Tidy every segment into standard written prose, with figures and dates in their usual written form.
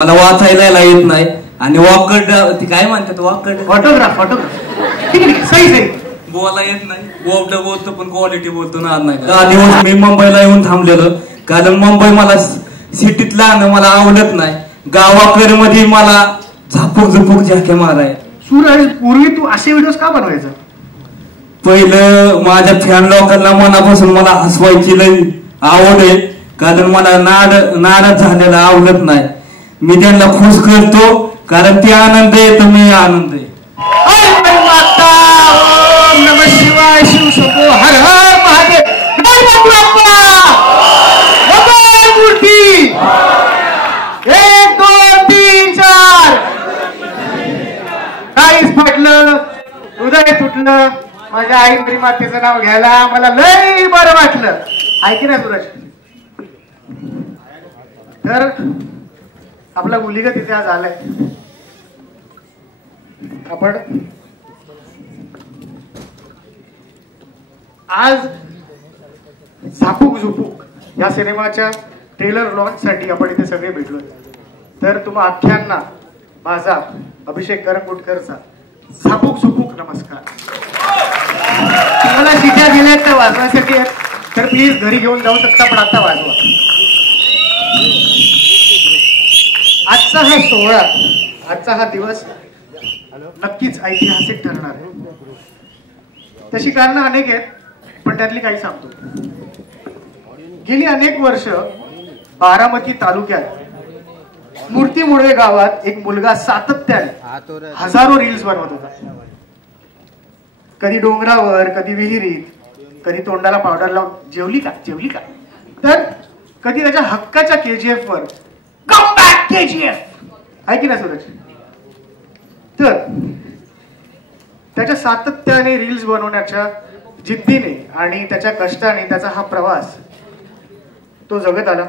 मला वाचायला येत नाही आणि वॉकड ती काय म्हणतात वॉकड फोटोग्राफ सही सही बोला येत नाही बोबड बोलतो पण क्वालिटी बोलतो ना नाही. दिवस मी मुंबईला येऊन थांबलेलो कारण मुंबई मला सिटीतला मला आवडत नाही. गावाकडे मध्ये मला झापूक झुपूक झाके माराय. सूरज पूर्वी तू असे व्हिडिओ का बनवायचा? पहिलं माझ्या फॅन लोकांना मनापासून मला हसवायची लई आवड आहे कारण मला नाराज झालेला आवडत नाही. मी त्यांना खुश करतो कारण ते आनंद आहे तर मी आनंद आहे. नम शिवाय शिव शंभो हर हर महादेव मूर्ती 1 2 3 4 काहीच फाटलं हृदय तुटलं. माझ्या आई श्री मातेचं नाव घ्यायला मला लई बरं वाटलं. ऐक ना सूरज, तर आपला मुलीगत इथे आज आलाय. आपण आज झापूक झुपूक या सिनेमाच्या ट्रेलर लॉन्च साठी आपण इथे सगळे भेटलो. तर तुम्हा अख्ख्यांना माझा अभिषेक करंगुटकरचा झापूक झुपूक नमस्कार. तुम्हाला शिट्या दिल्यात तर वाजवायसाठी तर प्लीज घरी घेऊन जाऊ शकता पण आता वाजवा. आजचा हा सोहळा, आजचा हा दिवस नक्कीच ऐतिहासिक ठरणार आहे. तशी कारणं अनेक आहेत पण त्यातली काही सांगतो. गेली अनेक वर्ष बारामती तालुक्यात मूर्ती मुळवे गावात एक मुलगा सातत्याने हजारो रील्स बनवत होता. कधी डोंगरावर, कधी विहिरीत, कधी तोंडाला पावडर लावून जेवली का जेवली का, तर कधी त्याच्या हक्काच्या केजीएफ वर कम बॅक केजीएफ आहे की नाही सूरज. तर त्याच्या सातत्याने रील्स बनवण्याच्या जिद्दीने आणि त्याच्या कष्टाने त्याचा हा प्रवास तो जगत आला.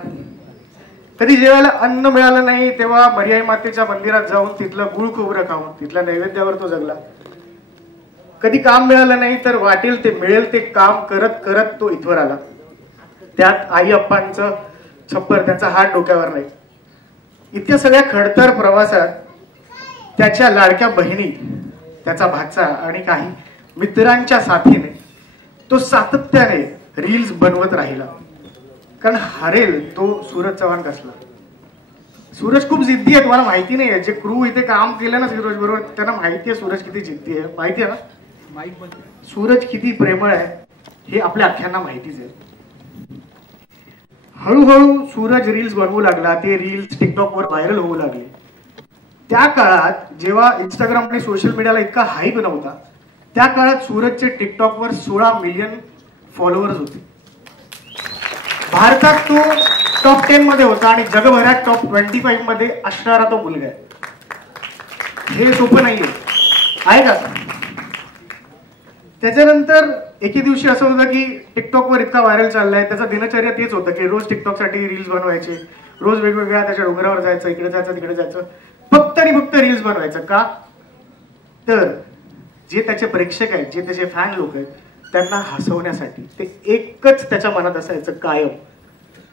कधी जेवायला अन्न मिळालं नाही तेव्हा मरियाई मातेच्या मंदिरात जाऊन तिथलं गुळ खोबरं खाऊन तिथल्या नैवेद्यावर तो जगला. कधी काम मिळालं नाही तर वाटेल ते मिळेल ते काम करत करत तो इथवर आला. त्यात आई अप्पांचं छप्पर, त्यांचा हात डोक्यावर नाही. इतक्या सगळ्या खडतर प्रवासात त्याच्या लाडक्या बहिणी, त्याचा भाचा आणि काही मित्रांच्या साथीने तो सातत्याने रील्स बनवत राहिला. कारण हरेल तो सूरज चव्हाण कसला. सूरज खूप जिद्दी आहे, तुम्हाला माहिती नाही. जे क्रू इथे काम केलं ना सूरज बरोबर त्यांना माहिती आहे सूरज किती जिद्दी आहे. माहिती आहे ना सूरज किती प्रेमळ आहे हे आपल्या अख्ख्यांना माहितीच आहे. हळूहळू सूरज रील्स बनवू लागला. ते रील्स टिकटॉक वर व्हायरल होऊ लागले. त्या काळात जेव्हा इंस्टाग्राम आणि सोशल मीडियाला इतका हाईप नव्हता त्या काळात सूरजचे टिकटॉक वर 16 मिलियन फॉलोअर्स होते. भारतात तो टॉप 10 मध्ये होता आणि जगभरात टॉप 25 मध्ये असणारा तो मुलगा आहे. हे सोपं नाहीये आहे का. त्याच्यानंतर एके दिवशी असं होतं की टिकटॉकवर इतका व्हायरल चाललाय. त्याचा दिनचर्या तेच होतं की रोज टिकटॉकसाठी रील्स बनवायचे, रोज वेगवेगळ्या त्याच्या डोंगरावर जायचं, इकडे जायचं तिकडे जायचं, फक्त आणि फक्त रील्स बनवायचं. का तर जे त्याचे प्रेक्षक आहेत, जे त्याचे फॅन लोक आहेत त्यांना हसवण्यासाठी. ते एकच त्याच्या मनात असायचं कायम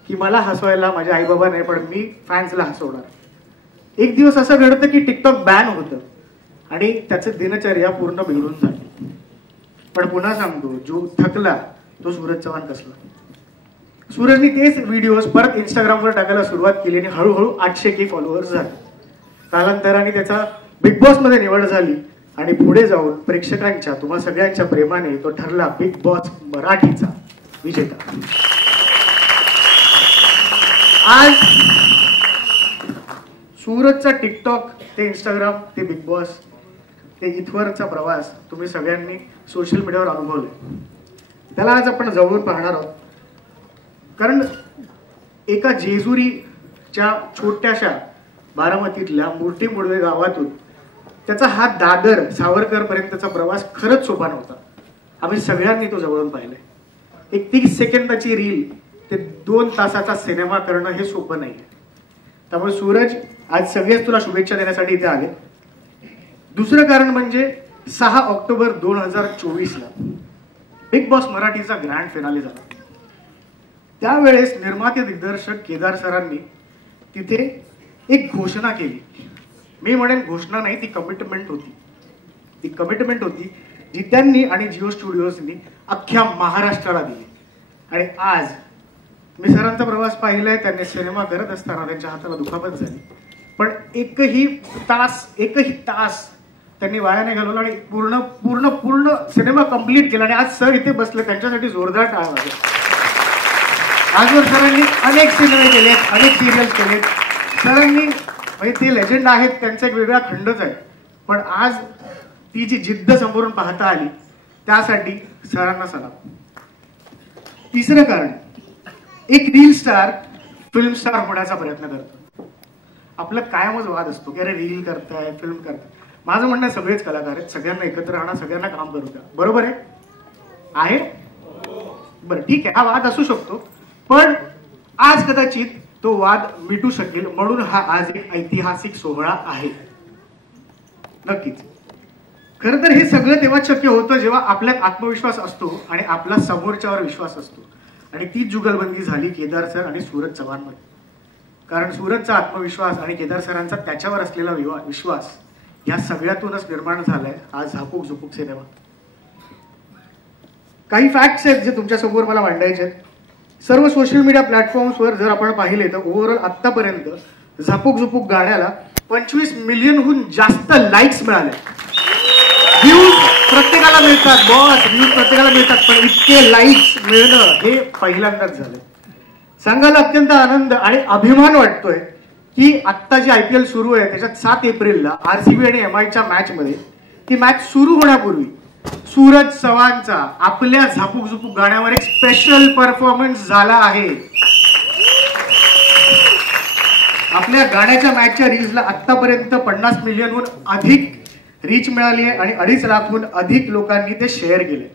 की मला हसवायला माझे आई बाबा नाही पण मी फॅन्सला हसवणार. एक दिवस असं घडतं की टिकटॉक बॅन होतं आणि त्याचं दिनचर्या पूर्ण बिघडून झाली. पण पुन्हा सांगतो, जो थकला तो सूरज चव्हाण कसला. सूरजनी तेच व्हिडिओज परत इंस्टाग्रामवर टाकायला सुरुवात केली आणि हळूहळू 800K फॉलोअर्स झाले. कालांतराने त्याचा बिग बॉस मध्ये निवड झाली आणि पुढे जाऊन प्रेक्षकांच्या, तुम्हा सगळ्यांच्या प्रेमाने तो ठरला बिग बॉस मराठीचा विजेता. आज सूरजचा टिकटॉक ते इंस्टाग्राम ते बिग बॉस ते इथवरचा प्रवास तुम्ही सगळ्यांनी सोशल मीडियावर अनुभवले. त्याला आज आपण जवळून पाहणार आहोत. कारण एका जेजुरीच्या छोट्याशा बारामतीतल्या मूर्ती मुळवे गावातून त्याचा हा दादर सावरकर पर्यंतचा प्रवास खरंच सोपा नव्हता. आम्ही सगळ्यांनी तो जवळून पाहिलाय. एक 30 सेकंदाची रील ते 2 तासाचा सिनेमा करणं हे सोपं नाही. त्यामुळे सूरज आज सगळेच तुला शुभेच्छा देण्यासाठी इथे आले. दुसरं कारण म्हणजे 6 ऑक्टोबर 2024ला बिग बॉस मराठीचा ग्रँड फिनाले झाला. त्यावेळेस निर्माते दिग्दर्शक केदार सरांनी तिथे एक घोषणा केली. मी म्हणेन घोषणा नाही, ती कमिटमेंट होती. ती कमिटमेंट होती जी त्यांनी आणि जिओ स्टुडिओजनी अख्ख्या महाराष्ट्राला दिली. आणि आज मी सरांचा प्रवास पाहिलाय. त्यांनी सिनेमा करत असताना त्यांच्या हाताला दुखापत झाली, पण एकही तास त्यांनी वाया नाही घालवला आणि पूर्ण पूर्ण पूर्ण सिनेमा कंप्लीट केला. आणि आज सर इथे बसले, त्यांच्यासाठी जोरदार टाळ्या वाजवा. आजवर सरांनी अनेक सिनेमे केलेत, अनेक सिरियल्स केलेत. सरांनी म्हणजे ते लेजंड आहेत, त्यांचा एक वेगळा खंडच आहे. पण आज ती जी जिद्द समोरून पाहता आली त्यासाठी सरांना सलाम. तिसरं कारण, एक रील स्टार फिल्म स्टार होण्याचा प्रयत्न करतो. आपला कायमच वाद असतो की अरे रील करताय, फिल्म करताय. माझं म्हणणं सगळेच कलाकार आहेत, सगळ्यांना एकत्र राहणार, सगळ्यांना काम करू द्या. बरोबर आहे? बरं, ठीक आहे, हा वाद असू शकतो. पण आज कदाचित तो वाद मिटू शकेल, म्हणून हा आज एक ऐतिहासिक सोहळा आहे. नक्कीच. खरं तर हे सगळं तेव्हा शक्य होतं जेव्हा आपल्यात आत्मविश्वास असतो आणि आपला समोरच्यावर विश्वास असतो. आणि ती जुगलबंदी झाली केदार सर आणि सूरज चव्हाणमध्ये. कारण सूरजचा आत्मविश्वास आणि केदार सरांचा त्याच्यावर असलेला विश्वास या सगळ्यातूनच निर्माण झालाय आज झापूक झुपूक सिनेमा. काही फॅक्ट्स आहेत जे तुमच्या समोर मला मांडायचे आहेत. सर्व सोशल मीडिया प्लॅटफॉर्म्सवर जर आपण पाहिले तर ओव्हरऑल आतापर्यंत झापूक झुपूक गाण्याला 25 मिलियनहून जास्त लाईक्स मिळाले. व्ह्यूज प्रत्येकाला मिळतात, बॉस, व्ह्यूज प्रत्येकाला मिळतात, पण इतके लाईक्स मिळणं हे पहिल्यांदाच झालं. सांगायला अत्यंत आनंद आणि अभिमान वाटतोय की आत्ता जी IPL सुरू आहे त्याच्यात 7 एप्रिलला RCB आणि MIच्या मॅच मध्ये, ती मॅच सुरू होण्यापूर्वी सूरज चव्हाणचा आपल्या झापूक झुपूक गाण्यावर एक स्पेशल परफॉर्मन्स झाला आहे. आपल्या गाण्याच्या मॅचच्या रील्सला आतापर्यंत 50 मिलियनहून अधिक रीच मिळाली आहे आणि 2.5 लाखहून अधिक लोकांनी ते शेअर केले.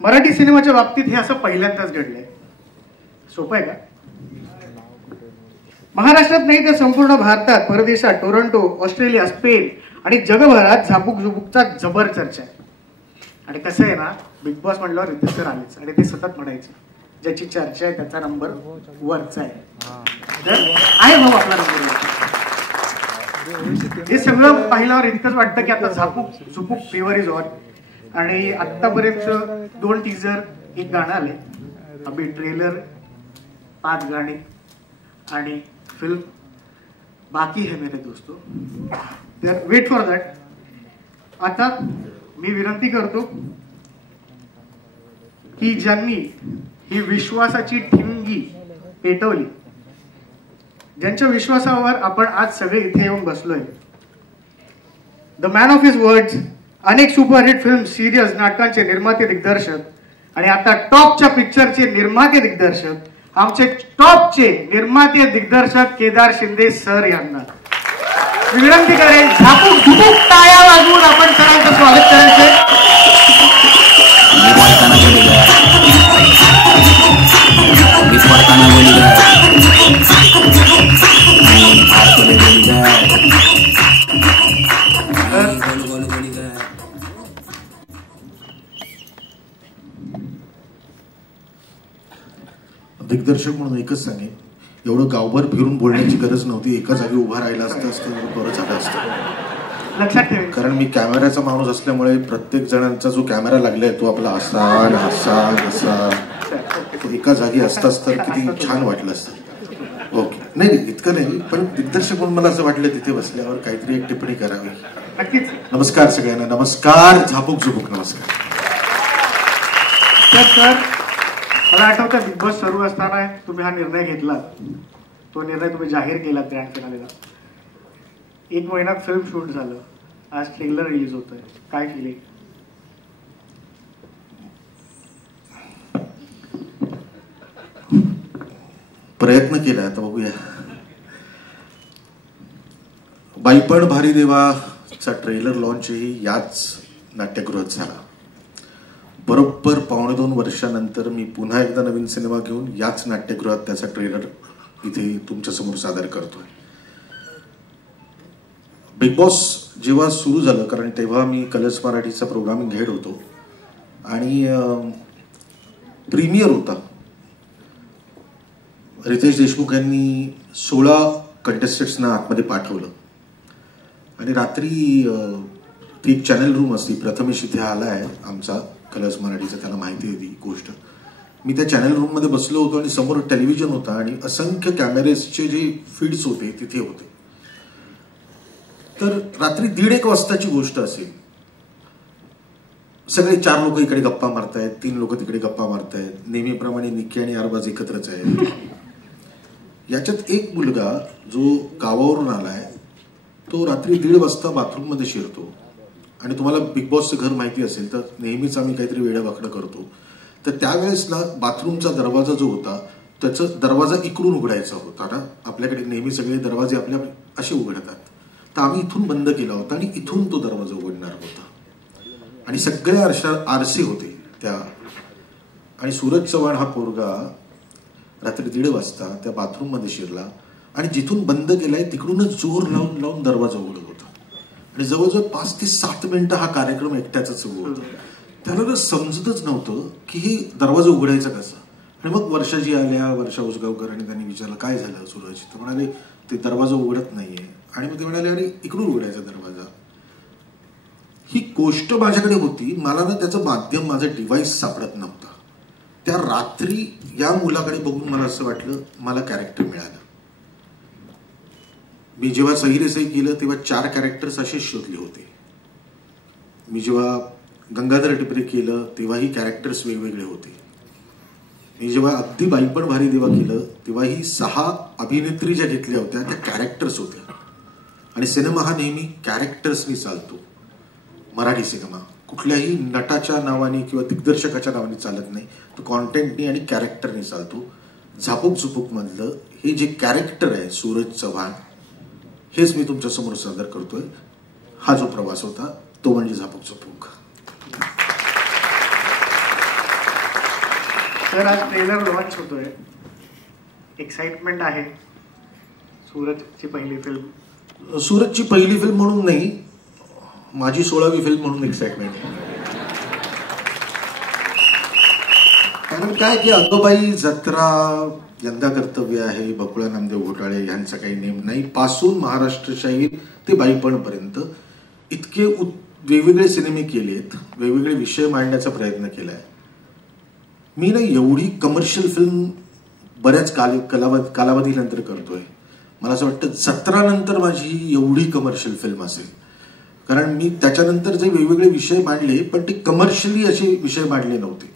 मराठी सिनेमाच्या बाबतीत हे असं पहिल्यांदाच घडलंय. सोपं आहे का? महाराष्ट्रात नाही तर संपूर्ण भारतात, परदेशात, टोरंटो, ऑस्ट्रेलिया, स्पेन आणि जगभरात झापूक झुपूकचा जबर चर्चा आहे. आणि कसं आहे ना, बिग बॉस म्हणल्यावर रितेश सर आलेच आणि ते सतत म्हणायचे ज्याची चर्चा आहे त्याचा नंबर वरचा आहे भाऊ, आपला नंबर. हे सगळं पाहिल्यावर इतकंच वाटतं की आता Zapuk Jhupuk favour is on. आणि आतापर्यंत 2 टीजर, 1 गाणं आले, अभि ट्रेलर, 5 गाणे आणि फिल्म बाकी है मेरे दोस्तों. तर वेट फॉर दॅट. आता मी विनंती करतो की ज्यांनी ही विश्वासाची ठिणगी पेटवली, ज्यांच्या विश्वासावर आपण आज सगळे इथे येऊन बसलोय, the man of his words, अनेक सुपरहिट फिल्म, सिरियल्स, नाटकांचे निर्माते दिग्दर्शक आणि आता टॉपच्या पिक्चरचे निर्माते दिग्दर्शक, आमचे टॉपचे निर्माते दिग्दर्शक केदार शिंदे सर यांना विनंती करेन झापूक झुपूक टाळ्या वाजवून आपण सरांचं स्वागत करायचंय. दिग्दर्शक म्हणून एकच सांगेन, एवढं गावभर फिरून बोलण्याची गरज नव्हती. एका जागी उभा राहिला असतं बरं झालं असतं. लक्षात ठेवा, कारण मी कॅमेऱ्याचा माणूस असल्यामुळे प्रत्येक जणांचा जो कॅमेरा लागलाय तो आपला असा आणि असा असा एका जागी असताच तर किती छान वाटलं असतं. ओके, नाही इतकं नाही, पण दिग्दर्शक म्हणून मला असं वाटलं तिथे बसल्यावर काहीतरी एक टिप्पणी करावी. नक्कीच. नमस्कार सगळ्यांना. नमस्कार झापूक झुपूक. नमस्कार सर. मला आठवतं बिग बॉस सुरू असताना तुम्ही हा निर्णय घेतला. तो निर्णय तुम्ही जाहीर केला ग्रँड फिनालेला. 1 महिन्यात फिल्म शूट झालं, आज ट्रेलर रिलीज होतोय. काय फिलिंग? प्रयत्न केला, आता बघूया. बाईपण भारी देवाचा ट्रेलर लॉन्चही याच नाट्यगृहात झाला. बरोबर 2.25 वर्षानंतर मी पुन्हा एकदा नवीन सिनेमा घेऊन याच नाट्यगृहात त्याचा ट्रेलर इथे तुमच्या समोर सादर करतोय. बिग बॉस जेव्हा सुरू झालं, कारण तेव्हा मी कलर्स मराठीचा प्रोग्रामिंग हेड होतो आणि प्रीमियर होता. रितेश देशमुख यांनी 16 कंटेस्टंट्सना आतमध्ये पाठवलं आणि रात्री ती एक चॅनल रूम असते. प्रथमेश इथे आला आहे आमचा कलर्स मराठीचा, त्याला माहिती आहे ती गोष्ट. मी त्या चॅनल रूममध्ये बसलो होतो आणि समोर टेलिव्हिजन होता आणि असंख्य कॅमेरेसचे जे फीड्स होते तिथे होते. तर रात्री 1:30 वाजताची गोष्ट असेल. सगळे 4 लोक इकडे गप्पा मारतायत, 3 लोक तिकडे गप्पा मारतायत. नेहमीप्रमाणे निक्की आणि अरबाज एकत्रच आहे. याच्यात एक मुलगा जो गावावरून आलाय तो रात्री 1:30 वाजता बाथरूम मध्ये शिरतो. आणि तुम्हाला बिग बॉसचं घर माहिती असेल तर नेहमीच आम्ही काहीतरी वेडावाकडं करतो. तर त्यावेळेस ना बाथरूमचा दरवाजा जो होता त्याचा दरवाजा इकडून उघडायचा होता ना. आपल्याकडे नेहमी सगळे दरवाजे आपल्या असे उघडतात. तर आम्ही इथून बंद केला होता आणि इथून तो दरवाजा उघडणार होता. आणि सगळे आरसे होते त्या. आणि सूरज चव्हाण हा पोरगा रात्री 1:30 वाजता त्या बाथरूम मध्ये शिरला आणि जिथून बंद केलाय तिकडूनच जोर लावून लावून दरवाजा उघडत होता. आणि जवळजवळ 5 ते 7 मिनिटं हा कार्यक्रम एकट्याचा सुरू होता. त्याला तर समजतच नव्हतं की हे दरवाजा उघडायचा कसा. आणि मग वर्षाजी आल्या, वर्षा उसगावकर, आणि त्यांनी विचारलं काय झालं सूरज. तर म्हणाले ते दरवाजा उघडत नाहीये. आणि मग ते म्हणाले अरे इकडून उघडायचा दरवाजा. ही गोष्ट माझ्याकडे होती, मला ना त्याचं माध्यम, माझं डिव्हाइस सापडत नव्हता. त्या रात्री या मुलाकडे बघून मला असं वाटलं मला कॅरेक्टर मिळालं. मी जेव्हा सही रे सही केलं तेव्हा 4 कॅरेक्टर्स असे शोधले होते. मी जेव्हा गंगाधर टिपरे केलं तेव्हाही कॅरेक्टर्स वेगवेगळे होते. मी जेव्हा अगदी बाईपण भारी देवा केलं तेव्हाही 6 अभिनेत्री ज्या घेतल्या होत्या त्या कॅरेक्टर्स होत्या. आणि सिनेमा हा नेहमी कॅरेक्टर्सनी चालतो. मराठी सिनेमा कुठल्याही नटाच्या नावाने किंवा दिग्दर्शकाच्या नावाने चालत नाही, तो कॉन्टेंटनी आणि कॅरेक्टरनी चालतो. झापूक झुपूक मधलं हे जे कॅरेक्टर आहे सूरज चव्हाण, हेच मी तुमच्या समोर सादर करतोय. हा जो प्रवास होता तो म्हणजे झापूक झुपूक. तर आज ट्रेलर लॉन्च होतोय, एक्साइटमेंट आहे. सूरजची पहिली फिल्म, सूरजची पहिली फिल्म म्हणून नाही, माझी 16वी फिल्म म्हणून एक्साइटमेंट आहे. कारण काय की अंबाबाई जत्रा, यंदा कर्तव्य आहे, बकुळा नामदेव घोटाळे यांचा काही नेम नाही, पासून महाराष्ट्र शाहीर ते बाईपणपर्यंत इतके वेगवेगळे सिनेमे केलेत, वेगवेगळे विषय मांडण्याचा प्रयत्न केलाय. मी ना एवढी कमर्शियल फिल्म बऱ्याच कालावधीनंतर करतोय. मला असं वाटतं जत्रा नंतर माझी एवढी कमर्शियल फिल्म असेल. कारण मी त्याच्यानंतर जे वेगवेगळे विषय मांडले पण ते कमर्शियली असे विषय मांडले नव्हते.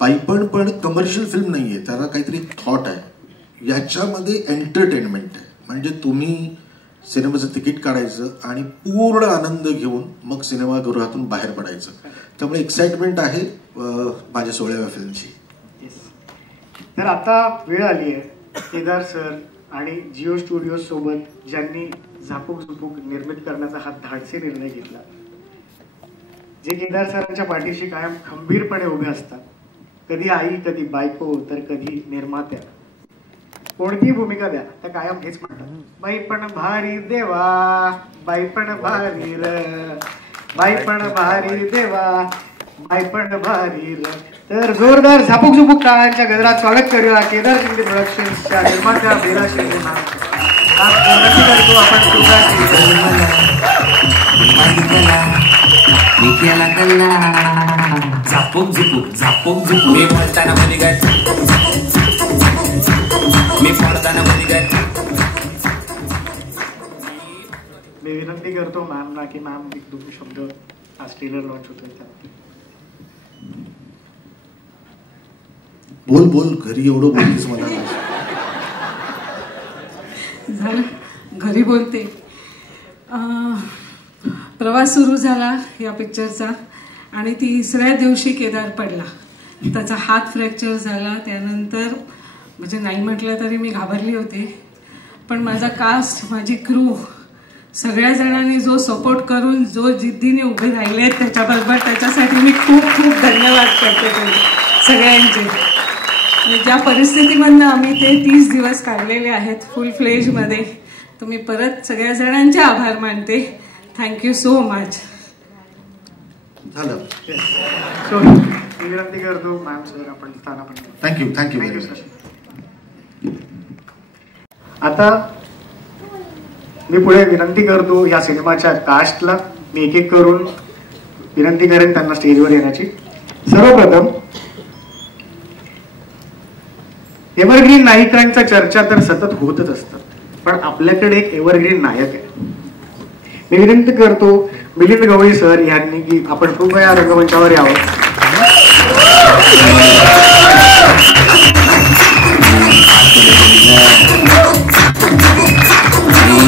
बाईपण पण कमर्शियल फिल्म नाहीये, त्याला काहीतरी थॉट आहे. याच्यामध्ये एंटरटेनमेंट आहे. म्हणजे तुम्ही सिनेमाचं तिकीट काढायचं आणि पूर्ण आनंद घेऊन मग सिनेमागृहातून बाहेर पडायचं. त्यामुळे एक्साइटमेंट आहे माझ्या 16व्या फिल्मची. तर आता वेळ आली आहे केदार सर आणि जिओ स्टुडिओ सोबत ज्यांनी झापूक झुपूक निर्मित करण्याचा हा धाडसी निर्णय घेतला, जे केदार सरांच्या पाठीशी कायम खंबीरपणे उभे असतात. कधी आई, कधी बायको, तर कधी निर्मात्या. कोणतीही भूमिका द्या त्या कायम हेच म्हणतात, बाईपण भारी देवा, बाईपण भारी र, बाईपण भारी देवा, बाईपण भारी र. तर जोरदार झापूक झुपूक टाळ्यांच्या गजरात स्वागत करूया केदार शिंदे प्रोडक्शन्सच्या निर्मात्या बेला शिंदे मॅम. करतो आपण झापूक झुपूक झापूक झुपूक. मी बोलताना मध्ये काय, मी बोलताना मध्ये काय. मी विनंती करतो मॅमना की मॅम एक 2 शब्द आज ट्रेलर लॉन्च होतोय त्याबद्दल. बोल बोल, घरी एवढं बोलतेस मला. झालं घरी बोलते. प्रवास सुरू झाला या पिक्चरचा आणि 3ऱ्या दिवशी केदार पडला. त्याचा हात फ्रॅक्चर झाला. त्यानंतर म्हणजे नाही म्हटलं तरी मी घाबरली होते. पण माझा कास्ट, माझी क्रू, सगळ्या जणांनी जो सपोर्ट करून जो जिद्दीने उभे राहिले त्याच्याबरोबर, त्याच्यासाठी मी खूप खूप धन्यवाद करते सगळ्यांचे. ज्या परिस्थितीमधनं आम्ही ते 30 दिवस काढलेले आहेत फुल फ्लेजमध्ये, तर मी परत सगळ्या जणांचे आभार मानते. Thank you so much. झालं. विनंती करतो मॅम सर आपण स्थानापन्न. Thank you sir. आता मी पुढे विनंती करतो या सिनेमाच्या कास्टला, मी एक एक करून विनंती करेन त्यांना स्टेजवर येण्याची. सर्वप्रथम एव्हरग्रीन नायिकांचा चर्चा तर सतत होतच असतात, पण आपल्याकडे एक एव्हरग्रीन नायक आहे. मी विनंती करतो मिलिंद गवळी सर यांनी की आपण कृपया रंगमंचावर यावं.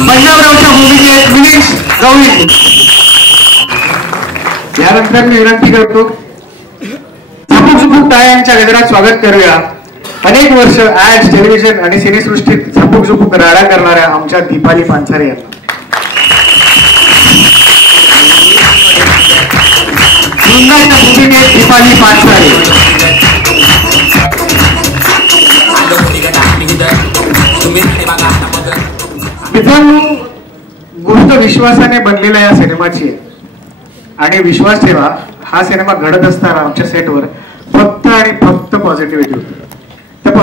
पंजाबरावच्या भूमिकेत मिलिंद गवळी. यानंतर मी विनंती करतो झापूक झुपूक टाळ्यांच्या गजरात स्वागत करूया अनेक वर्ष ऍड्स, टेलिव्हिजन आणि सिनेसृष्टीत झापूक झुपूक राडा करणाऱ्या आमच्या दीपाली पानसरे यांना. भूमिकेत दीपाली पानसरे. मित्रांनो, गोष्ट विश्वासाने बनलेल्या या सिनेमाची आहे आणि विश्वास ठेवा, हा सिनेमा घडत असताना आमच्या सेटवर फक्त आणि फक्त पॉझिटिव्हिटी होती. त्या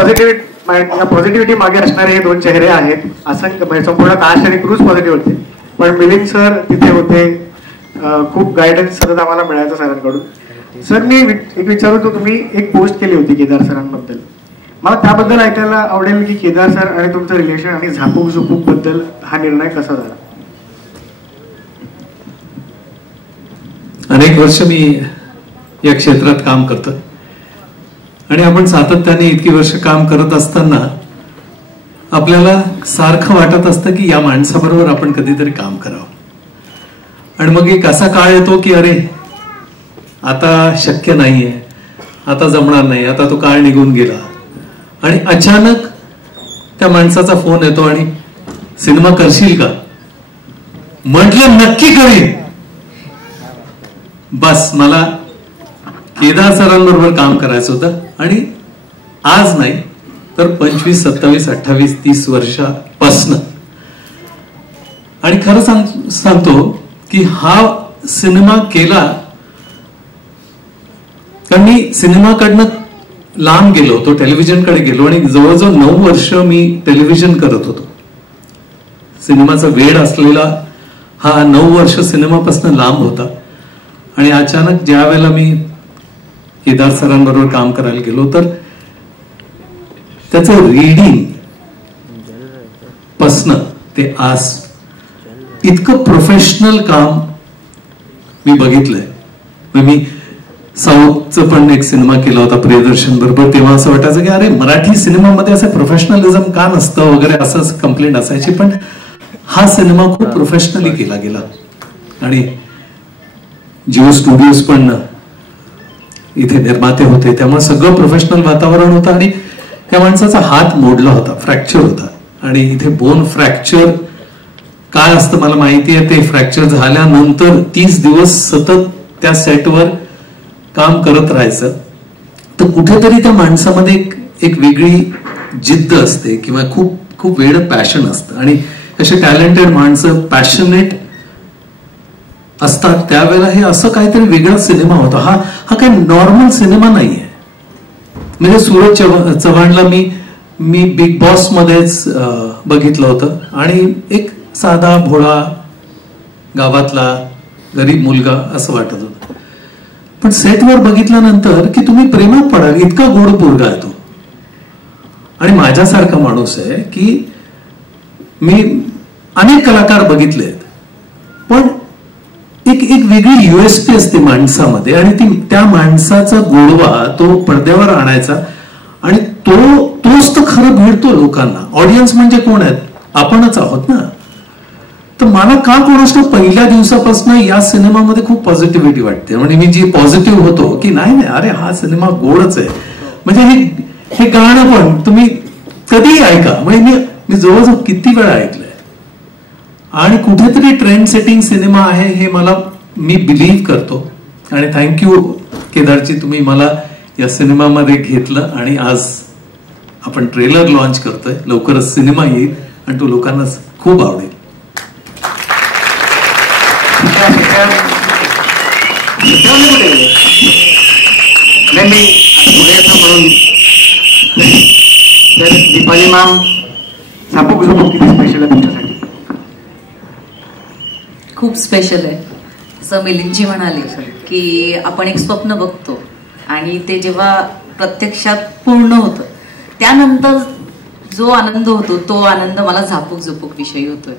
पॉझिटिव्हिटी मागे असणारे हे दोन चेहरे आहेत. असंख्य संपूर्ण कास्ट आणि क्रूज पॉझिटिव्ह होते, पण मिलिंद सर तिथे होते. खूप गायडन्स सतत आम्हाला मिळायचं सरांकडून. सर, मी एक विचारतो, तुम्ही एक पोस्ट केली होती केदार सरांबद्दल. मला त्याबद्दल ऐकायला आवडेल की केदार सर आणि तुमचं रिलेशन आणि झापूक झुपूक बद्दल हा निर्णय कसा झाला. अनेक वर्ष मी या क्षेत्रात काम करतो आणि आपण सातत्याने इतकी वर्ष काम करत असताना आपल्याला सारखं वाटत असतं की या माणसाबरोबर आपण कधीतरी काम करावं. आणि मग एक असा काळ येतो की अरे आता शक्य नाहीये, आता जमणार नाही, आता तो काळ निघून गेला. आणि अचानक त्या माणसाचा फोन येतो आणि सिनेमा करशील का. म्हटलं नक्की करेन. बस मला केदार सरांबरोबर काम करायचं होतं आणि आज नाही तर 25, 27, 28, 30 वर्षापासनं. आणि खरं सांगतो की हा सिनेमा केला कारण मी सिनेमाकडनं लांब गेलो होतो, टेलिव्हिजनकडे गेलो आणि जवळजवळ 9 वर्ष मी टेलिव्हिजन करत होतो. सिनेमाचा वेळ असलेला हा 9 वर्ष सिनेमापासून लांब होता. आणि अचानक ज्या वेळेला मी केदार सरांबरोबर काम करायला गेलो तर त्याचं रीडिंग पासनं ते आज इतकं प्रोफेशनल काम मी बघितलंय. मी साऊथचं पण एक सिनेमा केला होता प्रियदर्शन बरोबर. तेव्हा असं वाटायचं की अरे मराठी सिनेमामध्ये असं प्रोफेशनलिझम का नसतं वगैरे असं कंप्लेंट असायची. पण हा सिनेमा खूप प्रोफेशनली केला गेला आणि जिओ स्टुडिओज पण इथे निर्माते होते, त्यामुळे सगळं प्रोफेशनल वातावरण होतं. आणि त्या माणसाचा हात मोडला होता, फ्रॅक्चर होता. आणि इथे बोन फ्रॅक्चर काय असतं मला माहिती आहे. ते फ्रॅक्चर झाल्यानंतर 30 दिवस सतत त्या सेटवर काम करत राहायचं. तर कुठेतरी त्या माणसामध्ये एक वेगळी जिद्द असते किंवा खूप खूप वेळ पॅशन असतं. आणि असे टॅलेंटेड माणसं पॅशनेट असतात त्यावेळेला हे असं काहीतरी वेगळा सिनेमा होता. हा काही नॉर्मल सिनेमा नाहीये. म्हणजे सूरज चव्हाणला मी बिग बॉस मध्येच बघितलं होतं आणि एक साधा भोळा गावातला गरीब मुलगा असं वाटत होतं. पण सेटवर बघितल्यानंतर की तुम्ही प्रेमात पडाल इतका गोड पोरगा आहे तो. आणि माझ्यासारखा माणूस आहे की मी अनेक कलाकार बघितले आहेत, पण एक वेगळी USP असते माणसामध्ये आणि त्या माणसाचा गोडवा तो पडद्यावर आणायचा आणि तोच तर खरं भेटतो लोकांना. ऑडियन्स म्हणजे कोण आहेत, आपणच आहोत ना. तर मला का कोणाष्ट पहिल्या दिवसापासून या सिनेमामध्ये खूप पॉझिटिव्हिटी वाटते. म्हणजे मी जी पॉझिटिव्ह होतो की नाही अरे हा सिनेमा गोडच आहे. म्हणजे हे गाणं पण तुम्ही कधीही ऐका. म्हणजे मी जवळजवळ किती वेळा ऐकलंय आणि कुठेतरी ट्रेंड सेटिंग सिनेमा आहे हे मी बिलीव्ह करतो. आणि थँक्यू केदारजी, तुम्ही मला या सिनेमामध्ये घेतलं आणि आज आपण ट्रेलर लॉन्च करतोय. लवकरच सिनेमा येईल आणि तो लोकांना खूप आवडेल. दीपाली मॅम, झापूक झुपूक किती स्पेशल आहे तुमच्यासाठी. खूप स्पेशल आहे. असं मिलिंदजी म्हणाले की आपण एक स्वप्न बघतो आणि ते जेव्हा प्रत्यक्षात पूर्ण होतं त्यानंतर जो आनंद होतो तो आनंद मला झापूक झुपूक विषयी होतोय.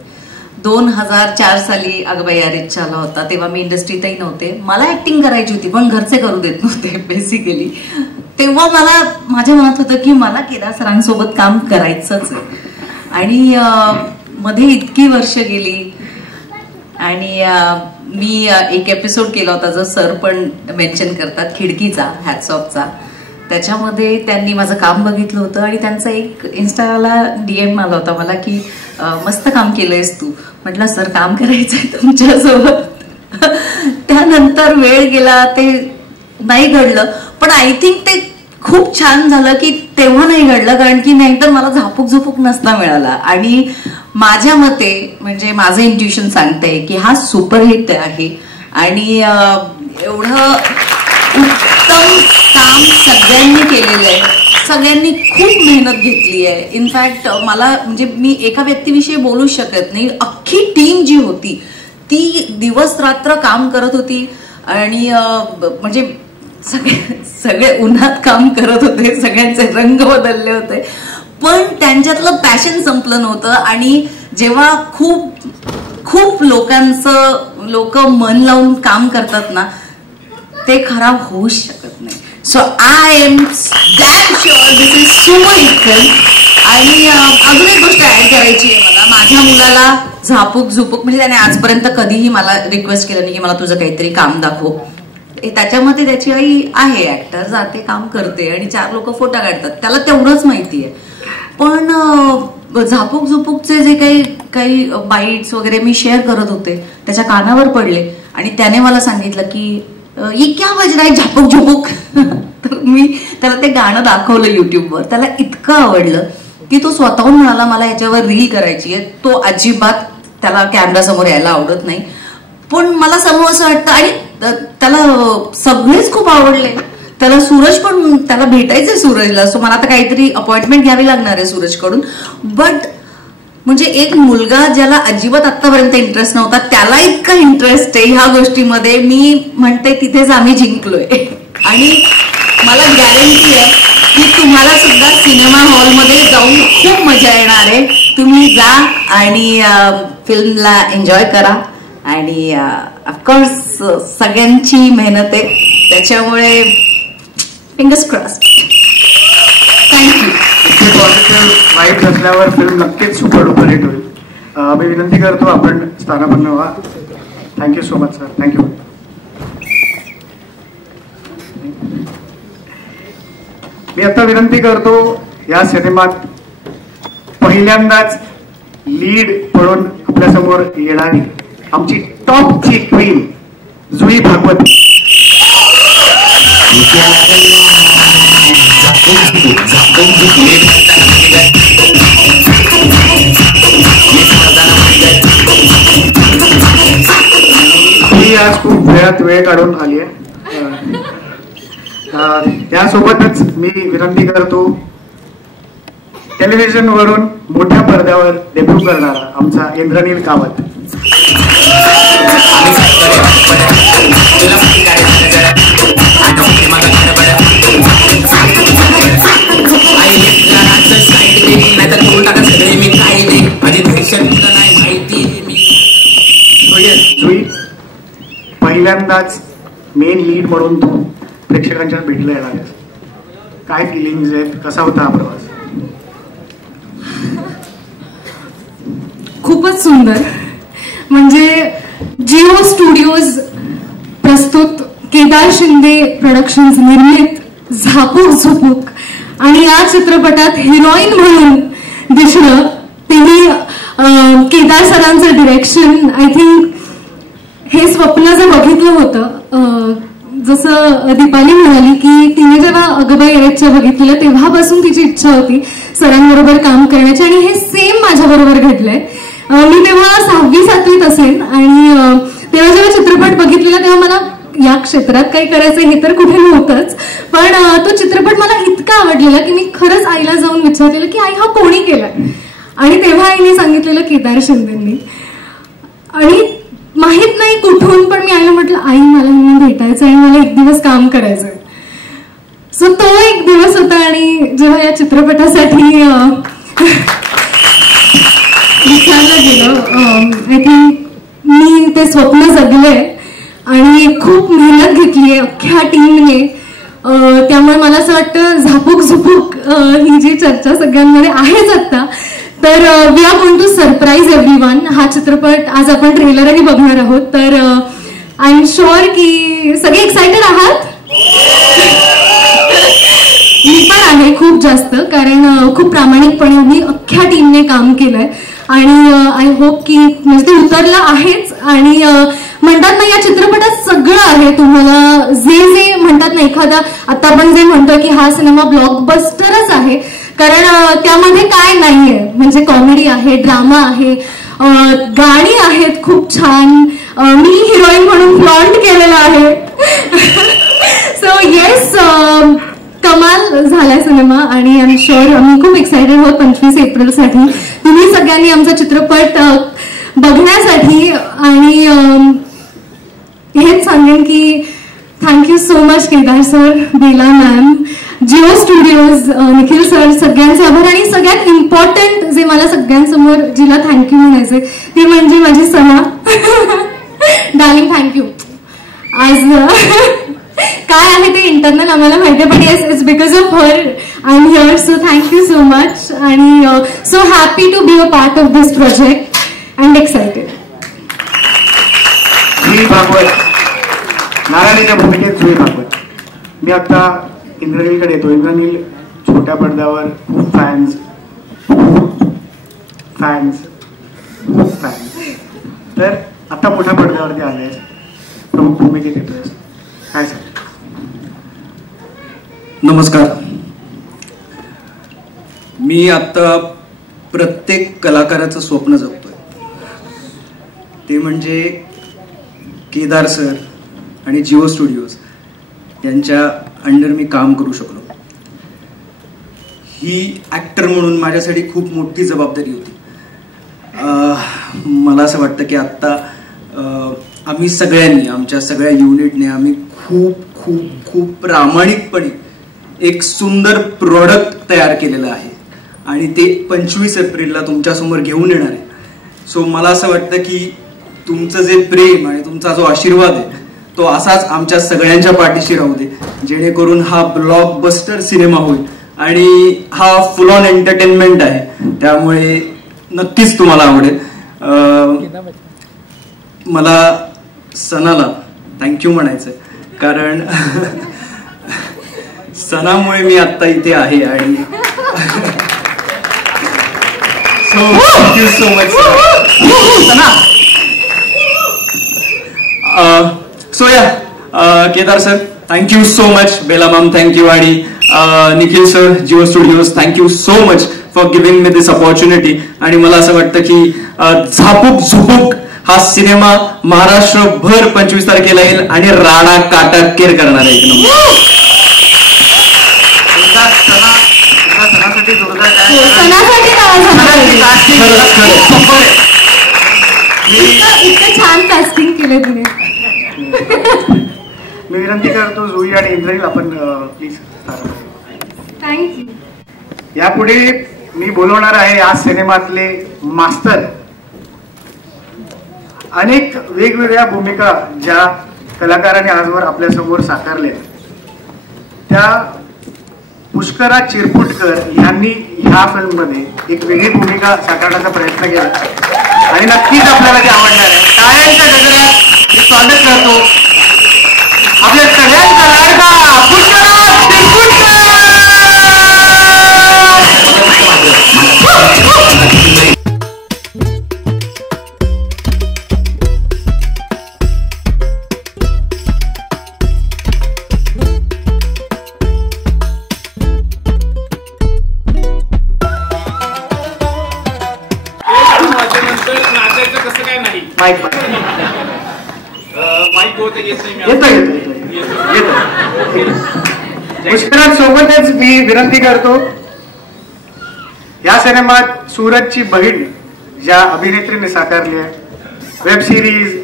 2004 साली अगबाई अरेच्चा आला होता तेव्हा मी इंडस्ट्रीतही नव्हते. मला ऍक्टिंग करायची होती पण घरचे करू देत नव्हते बेसिकली. तेव्हा मला माझ्या मनात होतं की मला केदार सरांसोबत काम करायचंच आहे. आणि मध्ये इतकी वर्ष गेली आणि मी एक एपिसोड केला होता जो सर पण मेन्शन करतात, खिडकीचा, हॅट्स ऑफचा. त्याच्यामध्ये त्यांनी माझं काम बघितलं होतं आणि त्यांचा एक इन्स्टाला DM आला होता मला की मस्त काम केलंयस तू. म्हटलं सर काम करायचंय तुमच्यासोबत. त्यानंतर वेळ गेला, ते नाही घडलं. पण आय थिंक ते खूप छान झालं की तेव्हा नाही घडलं, कारण की नाहीतर मला झापूक झुपूक नसता मिळाला. आणि माझ्या मते म्हणजे माझं इंट्युशन सांगतंय की हा सुपरहिट आहे आणि एवढं उत्तम काम सगळ्यांनी केलेलं आहे. सगळ्यांनी खूप मेहनत घेतली आहे. इनफॅक्ट मला म्हणजे मी एका व्यक्तीविषयी बोलू शकत नाही, अख्खी टीम जी होती ती दिवस रात्र काम करत होती आणि म्हणजे सगळे उन्हात काम करत होते, सगळ्यांचे रंग बदलले होते, पण त्यांच्यातलं पॅशन संपलं नव्हतं. आणि जेव्हा खूप लोक मन लावून काम करतात ना ते खराब होऊच शकत नाही. So I am damn sure this is super hit. आणि अजून एक गोष्ट ऍड करायची आहे मला. माझ्या मुलाला झापूक झुपूक म्हणजे त्याने आजपर्यंत कधीही मला रिक्वेस्ट केलं नाही की मला तुझं काहीतरी काम दाखव. त्याच्यामध्ये त्याची आई आहे ऍक्टर, जाते काम करते आणि 4 लोक फोटो काढतात, त्याला तेवढंच माहिती आहे. पण झापूक झुपूकचे जे काही बाईट्स वगैरे मी शेअर करत होते त्याच्या कानावर पडले आणि त्याने मला सांगितलं की ये क्या बज रहा है झापूक झुपूक. तर मी त्याला ते गाणं दाखवलं युट्यूबवर. त्याला इतकं आवडलं की तो स्वतःहून म्हणाला मला याच्यावर रील करायची आहे. तो अजिबात त्याला कॅमेरा समोर यायला आवडत नाही, पण मला समोर असं वाटतं. आणि त्याला सगळेच खूप आवडले. त्याला सूरज पण, त्याला भेटायचंय सूरजला. सो मला आता काहीतरी अपॉइंटमेंट घ्यावी लागणार आहे सूरजकडून. बट म्हणजे एक मुलगा ज्याला अजिबात आतापर्यंत इंटरेस्ट नव्हता त्याला इतका इंटरेस्ट आहे ह्या गोष्टीमध्ये. मी म्हणते तिथेच आम्ही जिंकलोय. आणि मला गॅरंटी आहे की तुम्हाला सुद्धा सिनेमा हॉलमध्ये जाऊन खूप मजा येणार आहे. तुम्ही जा आणि फिल्मला एन्जॉय करा. आणि ऑफकोर्स सगळ्यांची मेहनत आहे त्याच्यामुळे फिंगर्स क्रॉस्ड. थँक्यू. इतके पॉझिटिव्ह वाईब्स असल्यावर फिल्म नक्कीच सुपर डुपर हिट होईल. मी विनंती करतो आपण स्थानापन्न व्हा. Thank you so much sir. Thank you. मी आता विनंती करतो या सिनेमात पहिल्यांदाच लीड म्हणून आपल्यासमोर येणारी आमची टॉपची क्वीन जुई भागवत. ही आज खूप वेळात वेळ काढून आली आहे. त्यासोबतच मी विनंती करतो टेलिव्हिजन वरून मोठ्या पडद्यावर डेब्यू करणारा आमचा इंद्रनील कामत. जुई, पहिल्यांदाच मेन लीड म्हणून तू प्रेक्षकांच्या भेटला येणार आहेस. काय फिलिंग्स आहेत, कसा होता हा प्रवास? खूपच सुंदर. म्हणजे जिओ स्टुडिओज प्रस्तुत केदार शिंदे प्रोडक्शन्स निर्मित झापूक झुपूक आणि या चित्रपटात हिरोईन म्हणून दिसणं, तेही केदार सरांचं डिरेक्शन. आय थिंक हे स्वप्न जर बघितलं होतं, जसं दीपाली म्हणाली की तिने जेव्हा अगबाई अरेच्चा बघितलेलं तेव्हापासून तिची इच्छा होती सरांबरोबर काम करण्याची आणि हे सेम माझ्याबरोबर घडलंय. मी तेव्हा 6वी-7वीत असेल आणि तेव्हा जेव्हा चित्रपट बघितलेला तेव्हा मला या क्षेत्रात काही करायचं हे तर कुठे नव्हतंच, पण तो चित्रपट मला इतका आवडलेला की मी खरंच आईला जाऊन विचारलेलं की आई हा कोणी केलाय. आणि तेव्हा आईने सांगितलेलं केदार शिंदेंनी. आणि माहित नाही कुठून, पण मी आईला म्हटलं आई मला ह्यांना भेटायचं आणि मला एक दिवस काम करायचंय. सो तो एक दिवस होता. आणि जेव्हा या चित्रपटासाठी विचारलं गेलं, आय थिंक मी ते स्वप्न जगले आणि खूप मेहनत घेतली अख्ख्या टीमने. त्यामुळे मला असं वाटतं झापूक झुपूक ही जी चर्चा सगळ्यांमध्ये आहेच आता, तर we are going to surprise everyone. हा चित्रपट आज आपण ट्रेलरही बघणार आहोत, तर आय एम शुअर की सगळे एक्सायटेड आहात. मी पण आहे खूप जास्त, कारण खूप प्रामाणिकपणे आम्ही अख्ख्या टीमने काम केलंय आणि आय होप की म्हणजे ते उतरलं आहेच. आणि म्हणतात ना या चित्रपटात सगळं आहे. तुम्हाला जे म्हणतात ना एखादा आता आपण जे म्हणतो की हा सिनेमा ब्लॉकबस्टरच आहे, कारण त्यामध्ये काय नाहीये. म्हणजे कॉमेडी आहे, ड्रामा आहे, गाणी आहेत खूप छान. मी हिरोईन म्हणून फ्लॉन्ट केलेलं आहे. सो येस, कमाल झालाय सिनेमा आणि आय एम शुअर आम्ही खूप एक्सायटेड आहोत 25 एप्रिलसाठी तुम्ही सगळ्यांनी आमचा चित्रपट बघण्यासाठी. आणि हेच सांगेन की thank you so much Kedar sir, Bela ma'am, Jio Studios, Nikhil sir, सगळ्यांचे आभार. आणि सगळ्यात इम्पॉर्टंट जे मला सगळ्यांसमोर जिला थँक्यू म्हणायचे ते म्हणजे माझी सना. Darling thank you. आज काय आहे ते इंटरनल आम्हाला माहिती आहे, पण yes it's because of her I am here. So thank you so much आणि so happy to be a part of this project and excited. Jui Bhagwat, नारायणीच्या भूमिकेत जुई भागवत. मी आता इंद्रनीलकडे येतो. इंद्रनील छोट्या पडद्यावर खूप फॅन्स, तर आता मोठ्या पडद्यावरती आले, प्रमुख भूमिकेत येतोय, काय सांग? नमस्कार. मी आता प्रत्येक कलाकाराचं स्वप्न जगतोय, ते म्हणजे केदार सर आणि जिओ स्टुडिओज यांच्या अंडर मी काम करू शकलो. ही ऍक्टर म्हणून माझ्यासाठी खूप मोठी जबाबदारी होती. मला असं वाटतं की आत्ता आम्ही सगळ्यांनी, आमच्या सगळ्या युनिटने आम्ही खूप खूप खूप प्रामाणिकपणे एक सुंदर प्रोडक्ट तयार केलेलं आहे आणि ते 25 एप्रिलला तुमच्यासमोर घेऊन येणार आहे. सो मला असं वाटतं की तुमचं जे प्रेम आणि तुमचा जो आशीर्वाद आहे तो असाच आमच्या सगळ्यांच्या पाठीशी राहू दे, जेणेकरून हा ब्लॉकबस्टर सिनेमा होईल. आणि हा फुल ऑन एंटरटेनमेंट आहे, त्यामुळे नक्कीच तुम्हाला आवडेल. मला सनाला थँक्यू म्हणायचंय, कारण सनामुळे मी आत्ता इथे आहे. आणि so thank you so much Sana. So या Kedar sir thank you so much, Bela ma'am thank you, आणि Nikhil sir, Jio studios thank you so much for giving me this opportunity. आणि मला असं वाटतं की झापूक झुपूक हा सिनेमा महाराष्ट्रभर 25 तारखेला येईल आणि राणा काटाकेर करणार आहे. एक नंबर. इतकं छान कास्टिंग केलं तिने. मी विनंती करतो जुई आणि इंद्रनील आपण प्लीज. थँक्यू. यापुढे मी बोलवणार आहे या सिनेमातले मास्तर. अनेक वेगवेगळ्या भूमिका ज्या कलाकारांनी आजवर आपल्या समोर साकारल्या, त्या पुष्कराज चिरपुटकर यांनी ह्या फिल्ममध्ये एक वेगळी भूमिका साकारण्याचा प्रयत्न केला आणि नक्कीच आपल्याला ते आवडणार आहे. टाळ्यांच्या गजरात मी स्वागत करतो आपल्या सगळ्यांचा लाडका पुष्कराज चिरपुटकर. पुष्कराज सोबतच मी विनंती करतो, या सिनेमात सूरजची बहीण ज्या अभिनेत्रीने साकारली आहे, वेब सिरीज,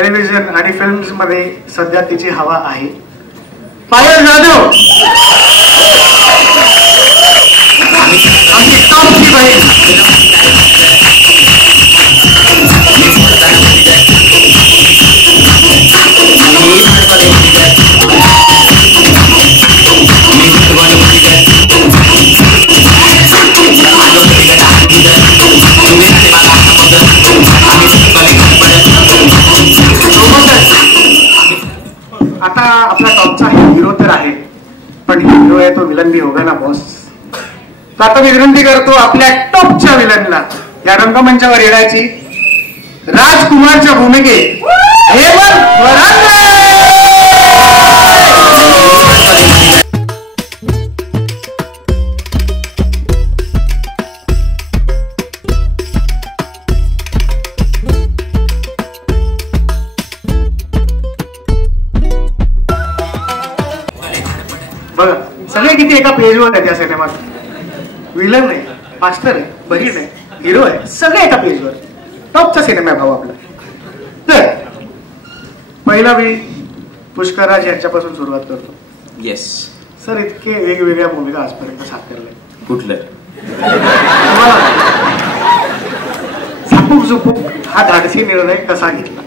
टेलिव्हिजन आणि फिल्म्स मध्ये सध्या तिची हवा आहे. पायल जाधव आमची टॉपची बहीण. आता आपला टॉपचा हिरो तर आहे, पण हिरो आहे तो विलन भी होगा ना बॉस. तर आता मी विनंती करतो आपल्या टॉपच्या विलनला या रंगमंचावर येण्याची. राजकुमारच्या भूमिकेत हेमंत वरांगळे. बघा सगळे किती एका पेजवर आहेत या सिनेमात. विलन नाही, मास्टर आहे, बहीण आहे, हिरो आहे, सगळे एका पेजवर. टॉपचा सिनेमा आहे भाऊ आपला. तर पहिला मी पुष्कराज यांच्यापासून सुरुवात करतो. येस सर, इतके वेगवेगळ्या भूमिका आजपर्यंत साकारल्या, कुठलं झापूक झुपूक हा धाडसी निर्णय कसा घेतला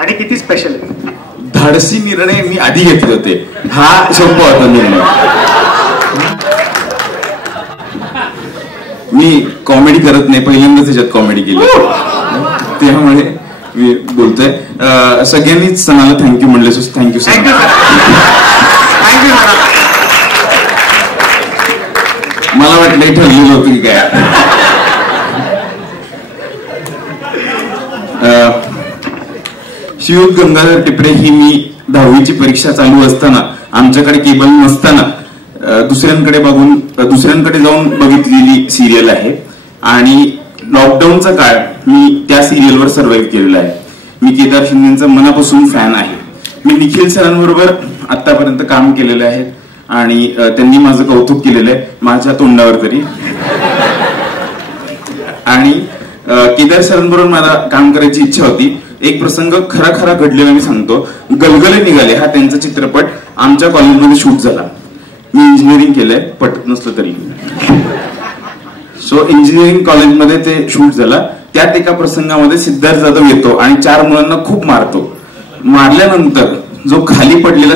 आणि किती स्पेशल आहे? धाडसी निर्णय मी आधी घेतले होते, हा सोपा होता निर्णय. मी कॉमेडी करत नाही, पहिल्यांदाच त्याच्यात कॉमेडी केली, त्यामुळे मी बोलतोय. सगळ्यांनीच सणाला थँक्यू म्हणले, थँक्यू सर. थँक्यू. मला वाटलं ठरलेलं होतं की काय. शिव गंगाधर टिपरे ही मी 10वीची परीक्षा चालू असताना, आमच्याकडे केबल नसताना दुसऱ्यांकडे जाऊन बघितलेली सिरियल आहे. आणि लॉकडाऊनचा काळ मी त्या सिरियलवर सर्व्हाइव्ह केलेला आहे. मी केदार शिंदेचा मनापासून फॅन आहे. मी निखिल सरांबरोबर आतापर्यंत काम केलेलं आहे आणि त्यांनी माझं कौतुक केलेलं आहे माझ्या तोंडावर तरी. आणि केदार सरांबरोबर मला काम करायची इच्छा होती. एक प्रसंग खरा घडलेला मी सांगतो. गलगले निघाले हा त्यांचा चित्रपट आमच्या कॉलेजमध्ये शूट झाला. मी इंजिनिअरिंग केलंय, पटत नसलं तरी. सो इंजिनिअरिंग कॉलेजमध्ये ते शूट झाला. त्यात एका प्रसंगामध्ये सिद्धार्थ जाधव येतो आणि 4 मुलांना खूप मारतो. मारल्यानंतर जो खाली पडलेला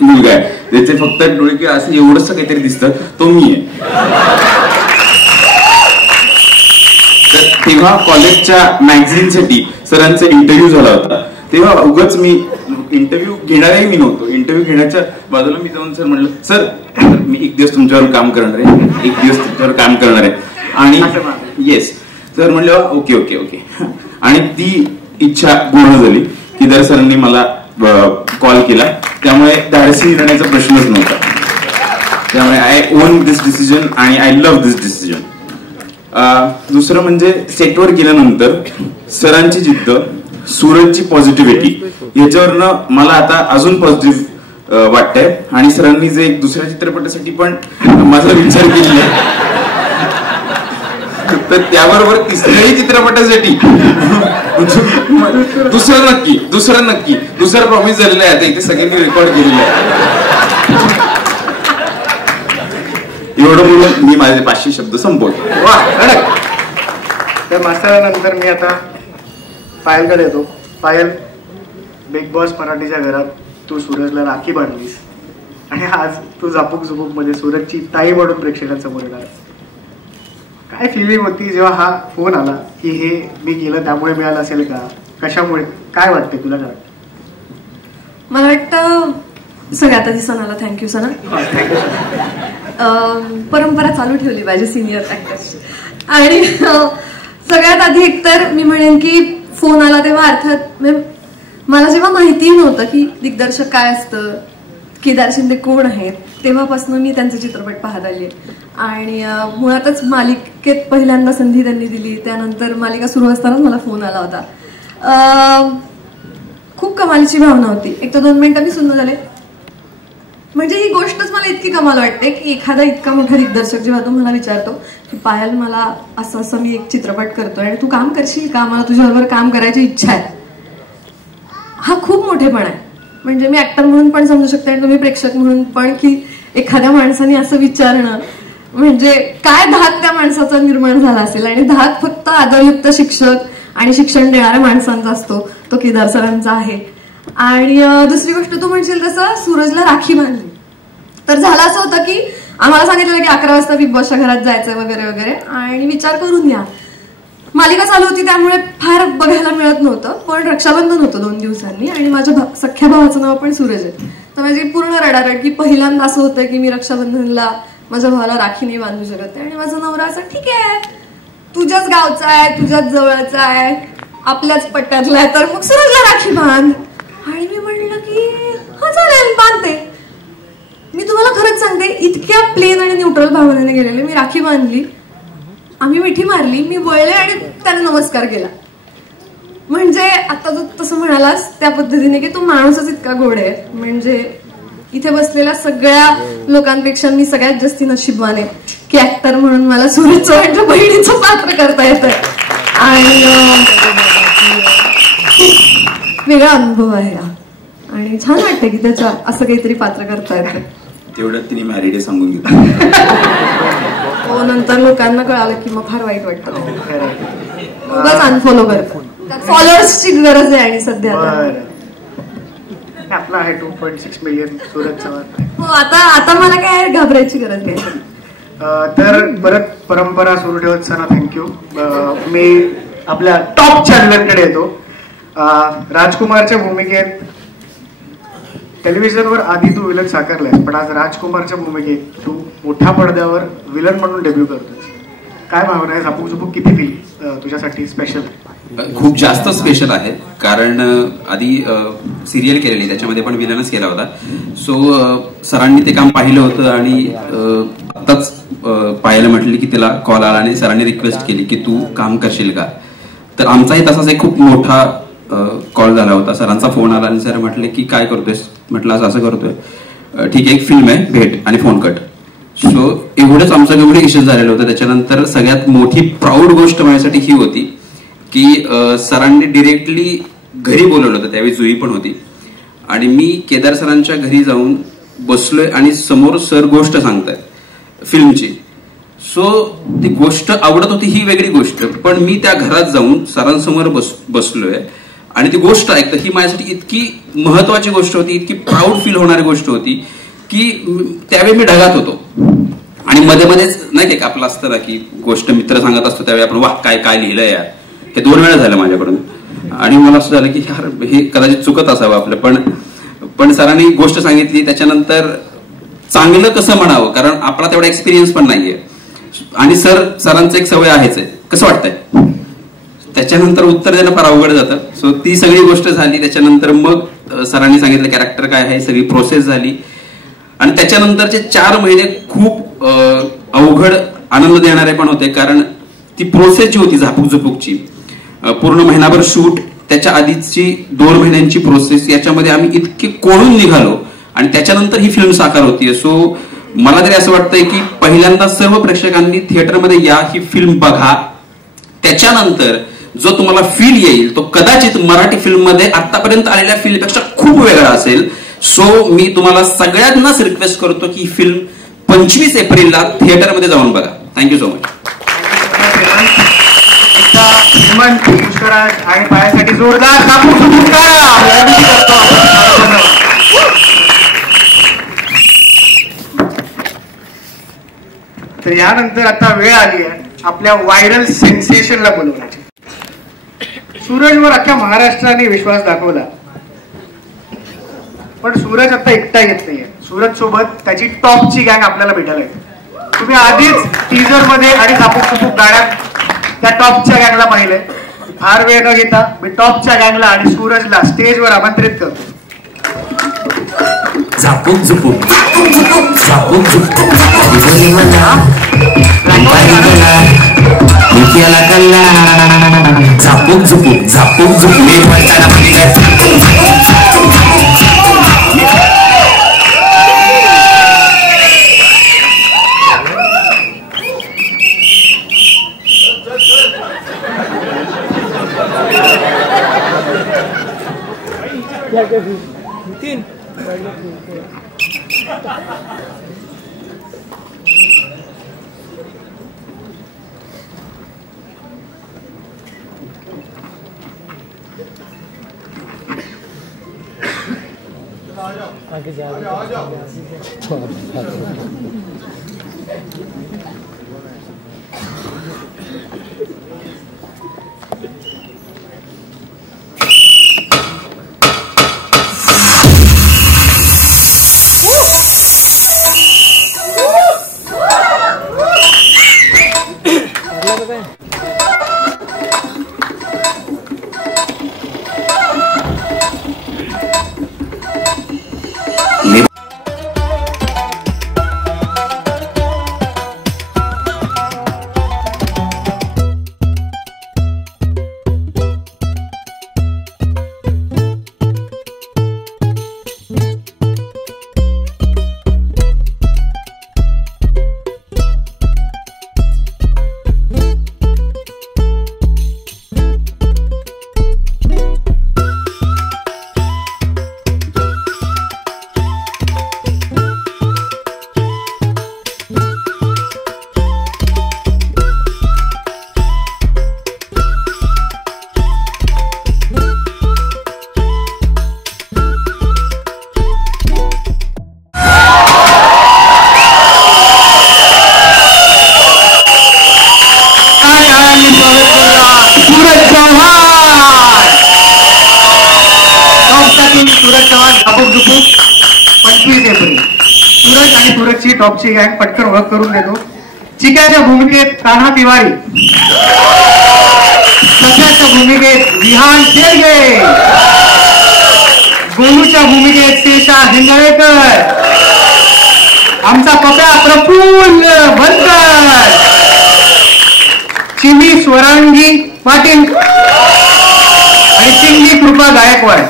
मुलगा आहे, त्याचे फक्त डोळे असं एवढंच काहीतरी दिसतं, तो मी आहे. तेव्हा कॉलेजच्या मॅगझिनसाठी सरांचा इंटरव्ह्यू झाला होता. तेव्हा उगाच मी इंटरव्ह्यू घेणारही मी नव्हतो. इंटरव्ह्यू घेण्याच्या बाजूला मी जाऊन सर म्हणलं, सर मी एक दिवस तुमच्यावर काम करणार आहे. आणि येस सर म्हणलं ओके ओके ओके. आणि ती इच्छा पूर्ण झाली. केदार सरांनी मला कॉल केला, त्यामुळे धाडसी निर्णयाचा प्रश्नच नव्हता. त्यामुळे आय ओन दिस डिसिजन आणि आय लव्ह दिस डिसिजन. दुसरं म्हणजे सेटवर गेल्यानंतर सरांची जिद्द, सूरजची पॉझिटिव्हिटी याच्यावरनं मला आता अजून पॉझिटिव्ह वाटतंय. आणि सरांनी जे एक दुसऱ्या चित्रपटासाठी पण माझा विचार केलेला आहे, तर त्याबरोबर तिसऱ्याही चित्रपटासाठी दुसरं प्रॉमिस झालेलं आहे. आता इथे सगळ्यांनी रेकॉर्ड केलेलं आहे. एवढं बोलून मी माझे 500 शब्द संपवतो. वा, तर मास्तरानंतर मी आता पायलकडे येतो. पायल, बिग बॉस मराठीच्या घरात तू सूरजला राखी बांधलीस आणि आज तू झापूक झुपूक मध्ये सूरजची ताई म्हणून प्रेक्षकांसमोर येणार. काय फिलिंग होती जेव्हा हा फोन आला की हे मी केलं त्यामुळे मिळालं असेल का, कशामुळे, काय वाटते तुला? काय मला वाटतं सगळ्यात आधी सणाला थँक्यू. सणा परंपरा चालू ठेवली पाहिजे सिनियर ऍक्टर्सची. आणि सगळ्यात आधी एकतर मी म्हणेन की फोन आला तेव्हा अर्थात मला जेव्हा माहिती नव्हतं की दिग्दर्शक काय असतं, केदार शिंदे कोण आहेत, तेव्हापासून मी त्यांचे चित्रपट पाहत आले. आणि मुळातच मालिकेत पहिल्यांदा संधी त्यांनी दिली, त्यानंतर मालिका सुरू असतानाच मला फोन आला होता. खूप कमालीची भावना होती. एक तर 2 मिनिटं मी सुन्न झाले. म्हणजे ही गोष्टच मला इतकी कमाल वाटते की एखादा इतका मोठा दिग्दर्शक जेव्हा तो मला विचारतो की पायल मला असं असं मी एक चित्रपट करतोय आणि तू काम करशील का, मला तुझ्याबरोबर काम करायची इच्छा आहे, हा खूप मोठेपणा आहे. म्हणजे मी ऍक्टर म्हणून पण समजू शकते आणि तुम्ही प्रेक्षक म्हणून पण, की एखाद्या माणसाने असं विचारणं म्हणजे काय धाक त्या माणसाचा निर्माण झाला असेल. आणि धाक फक्त आदरयुक्त शिक्षक आणि शिक्षण देणाऱ्या माणसांचा असतो, तो केदार सरांचा आहे. आणि दुसरी गोष्ट तू म्हणशील तसं सूरजला राखी बांधली तर झालं असं होतं की आम्हाला सांगितलं की 11 वाजता बिग बॉसच्या घरात जायचंय वगैरे वगैरे, आणि विचार करून या मालिका चालू होती त्यामुळे फार बघायला मिळत नव्हतं. पण रक्षाबंधन होतं 2 दिवसांनी आणि माझ्या सख्या भावाचं नाव पण सूरज आहे. तर माझी पूर्ण रडारड की पहिल्यांदा असं होतं की मी रक्षाबंधनला माझ्या भावाला राखी नाही बांधू शकत. आणि माझा नवरा असं ठीक आहे तुझ्याच गावचा आहे, तुझ्याच जवळचा आहे, आपल्याच पट्ट्यातला आहे, तर मग सूरजला राखी बांध. आणि मी म्हणलं की हा चालेल बांधते. मी तुम्हाला खरंच सांगते इतक्या प्लेन आणि न्यूट्रल भावनेने गेलेले. मी राखी बांधली, आम्ही मिठी मारली, मी वळले आणि त्याने नमस्कार केला. म्हणजे आता तू तसं म्हणालास त्या पद्धतीने की तो माणूसच इतका गोड आहे. म्हणजे इथे बसलेल्या सगळ्या लोकांपेक्षा मी सगळ्यात जास्ती नशीबवान आहे की ऍक्टर म्हणून मला सूरज चव्हाणच्या बहिणीचं पात्र करता येतं. आणि वेगळा अनुभव आहे हा आणि छान वाटतं की त्याच्या असं काहीतरी पात्र करता येतं. तेवढं तिने मॅरिड सांगून घेतलं. हो नंतर लोकांना कळालं की मग फार वाईट वाटतं. उगाच अनफॉलो करतात. फॉलोअर्सची गरज आहे आणि सध्या आपला आहे 2.6 मिलियन सूरज चव्हाण. हो आता मला काय घाबरायची गरज नाही. तर परत परंपरा सुरू ठेवत सना थँक्यू. मी आपल्या टॉपच्या विलनकडे येतो. राजकुमारच्या भूमिकेत टेलिव्हिजनवर आधी तू विलन साकारलाय पण आज राजकुमारच्या भूमिकेत तू मोठ्या पडद्यावर विलन म्हणून डेब्यू करतोय. काय भावना आहे? झापूक झुपूक किती फील तुझ्यासाठी स्पेशल? खूप जास्त स्पेशल आहे कारण आधी सिरियल केलेली त्याच्यामध्ये पण विलनच केला होता. सो सरांनी ते काम पाहिलं होतं आणि आताच पाहायला म्हटले की त्याला कॉल आला आणि सरांनी रिक्वेस्ट केली की तू काम करशील का. तर आमचाही तसाच एक खूप मोठा कॉल झाला होता. सरांचा फोन आला आणि सर म्हटले की काय करतोयस, म्हटलं असं करतोय, ठीक आहे एक फिल्म आहे भेट आणि फोन कट. सो एवढंच आमचं एवढं इश्यू झालेलं होतं. त्याच्यानंतर सगळ्यात मोठी प्राऊड गोष्ट माझ्यासाठी ही होती की सरांनी डिरेक्टली घरी बोलवलं होतं. त्यावेळी जुई पण होती आणि मी केदार सरांच्या घरी जाऊन बसलोय आणि समोर सर गोष्ट सांगतायत फिल्मची. सो ती गोष्ट आवडत होती ही वेगळी गोष्ट, पण मी त्या घरात जाऊन सरांसमोर बसलोय आणि ती गोष्ट ऐकतं ही माझ्यासाठी इतकी महत्वाची गोष्ट होती, इतकी प्राऊड फील होणारी गोष्ट होती की त्यावेळी मी ढगात होतो. आणि मध्ये मध्येच नाही का आपलं असतं ना की गोष्ट मित्र सांगत असतो त्यावेळी आपण वाह काय काय लिहिलंय यार, हे 2 वेळा झालं माझ्याकडून. आणि मला असं झालं की यार हे कदाचित चुकत असावं आपलं. पण सरांनी गोष्ट सांगितली त्याच्यानंतर चांगलं कसं म्हणावं कारण आपला तेवढा एक्सपिरियन्स पण नाहीये. आणि सरांचं एक सवय आहेच आहे कसं वाटतंय त्याच्यानंतर उत्तर देणं फार अवघड जातं. सो ती सगळी गोष्ट झाली. त्याच्यानंतर मग सरांनी सांगितलं कॅरेक्टर काय आहे, सगळी प्रोसेस झाली. आणि त्याच्यानंतरचे 4 महिने खूप अवघड आनंद देणारे पण होते कारण ती प्रोसेस जी होती झापूक झुपूकची पूर्ण महिनाभर शूट, त्याच्या आधीची 2 महिन्यांची प्रोसेस, याच्यामध्ये आम्ही इतके कोळून निघालो आणि त्याच्यानंतर ही फिल्म साकार होतीये. सो मला तरी असं वाटतंय की पहिल्यांदा सर्व प्रेक्षकांनी थिएटरमध्ये या, ही फिल्म बघा. त्याच्यानंतर जो तुम्हाला फील येईल तो कदाचित मराठी फिल्ममध्ये आतापर्यंत आलेल्या फिल्मपेक्षा खूप वेगळा असेल. सो मी तुम्हाला सगळ्यांनाच रिक्वेस्ट करतो की ही फिल्म 25 एप्रिलला थिएटरमध्ये जाऊन बघा. Thank you so much. पुष्कराज आणि पायासाठी जोरदार तर यानंतर आता वेळ आली आहे आपल्या व्हायरल सेन्सेशनला बोलवण्याची. सूरजवर अख्ख्या महाराष्ट्राने विश्वास दाखवला पण सूरज आता एकटा येत नाहीये. सूरज सोबत त्याची टॉपची गँग आपल्याला भेटायला येते. तुम्ही आधीच टीजर मध्ये आणि झापूक झुपूक गाण्यात त्या टॉपच्या गँगला पाहिलंय. फार वेळ न घेता मी टॉपच्या गँगला आणि सूरजला स्टेजवर आमंत्रित करतो. झापूक झुपूक झापूक झुपूक झापूक झुपूक झापूक झुपूक टॉपची गँग पटकन ओळख करून देतो. चिक्याच्या भूमिकेत कान्हा तिवारी, सध्याच्या भूमिकेत विहान शेळगे, गोलूच्या भूमिकेत शेषा हिंगळेकर, आमचा पप्या प्रफुल्ल बनकर, चिमी स्वरांगी पाटील आणि चिंगी कृपा गायकवाड.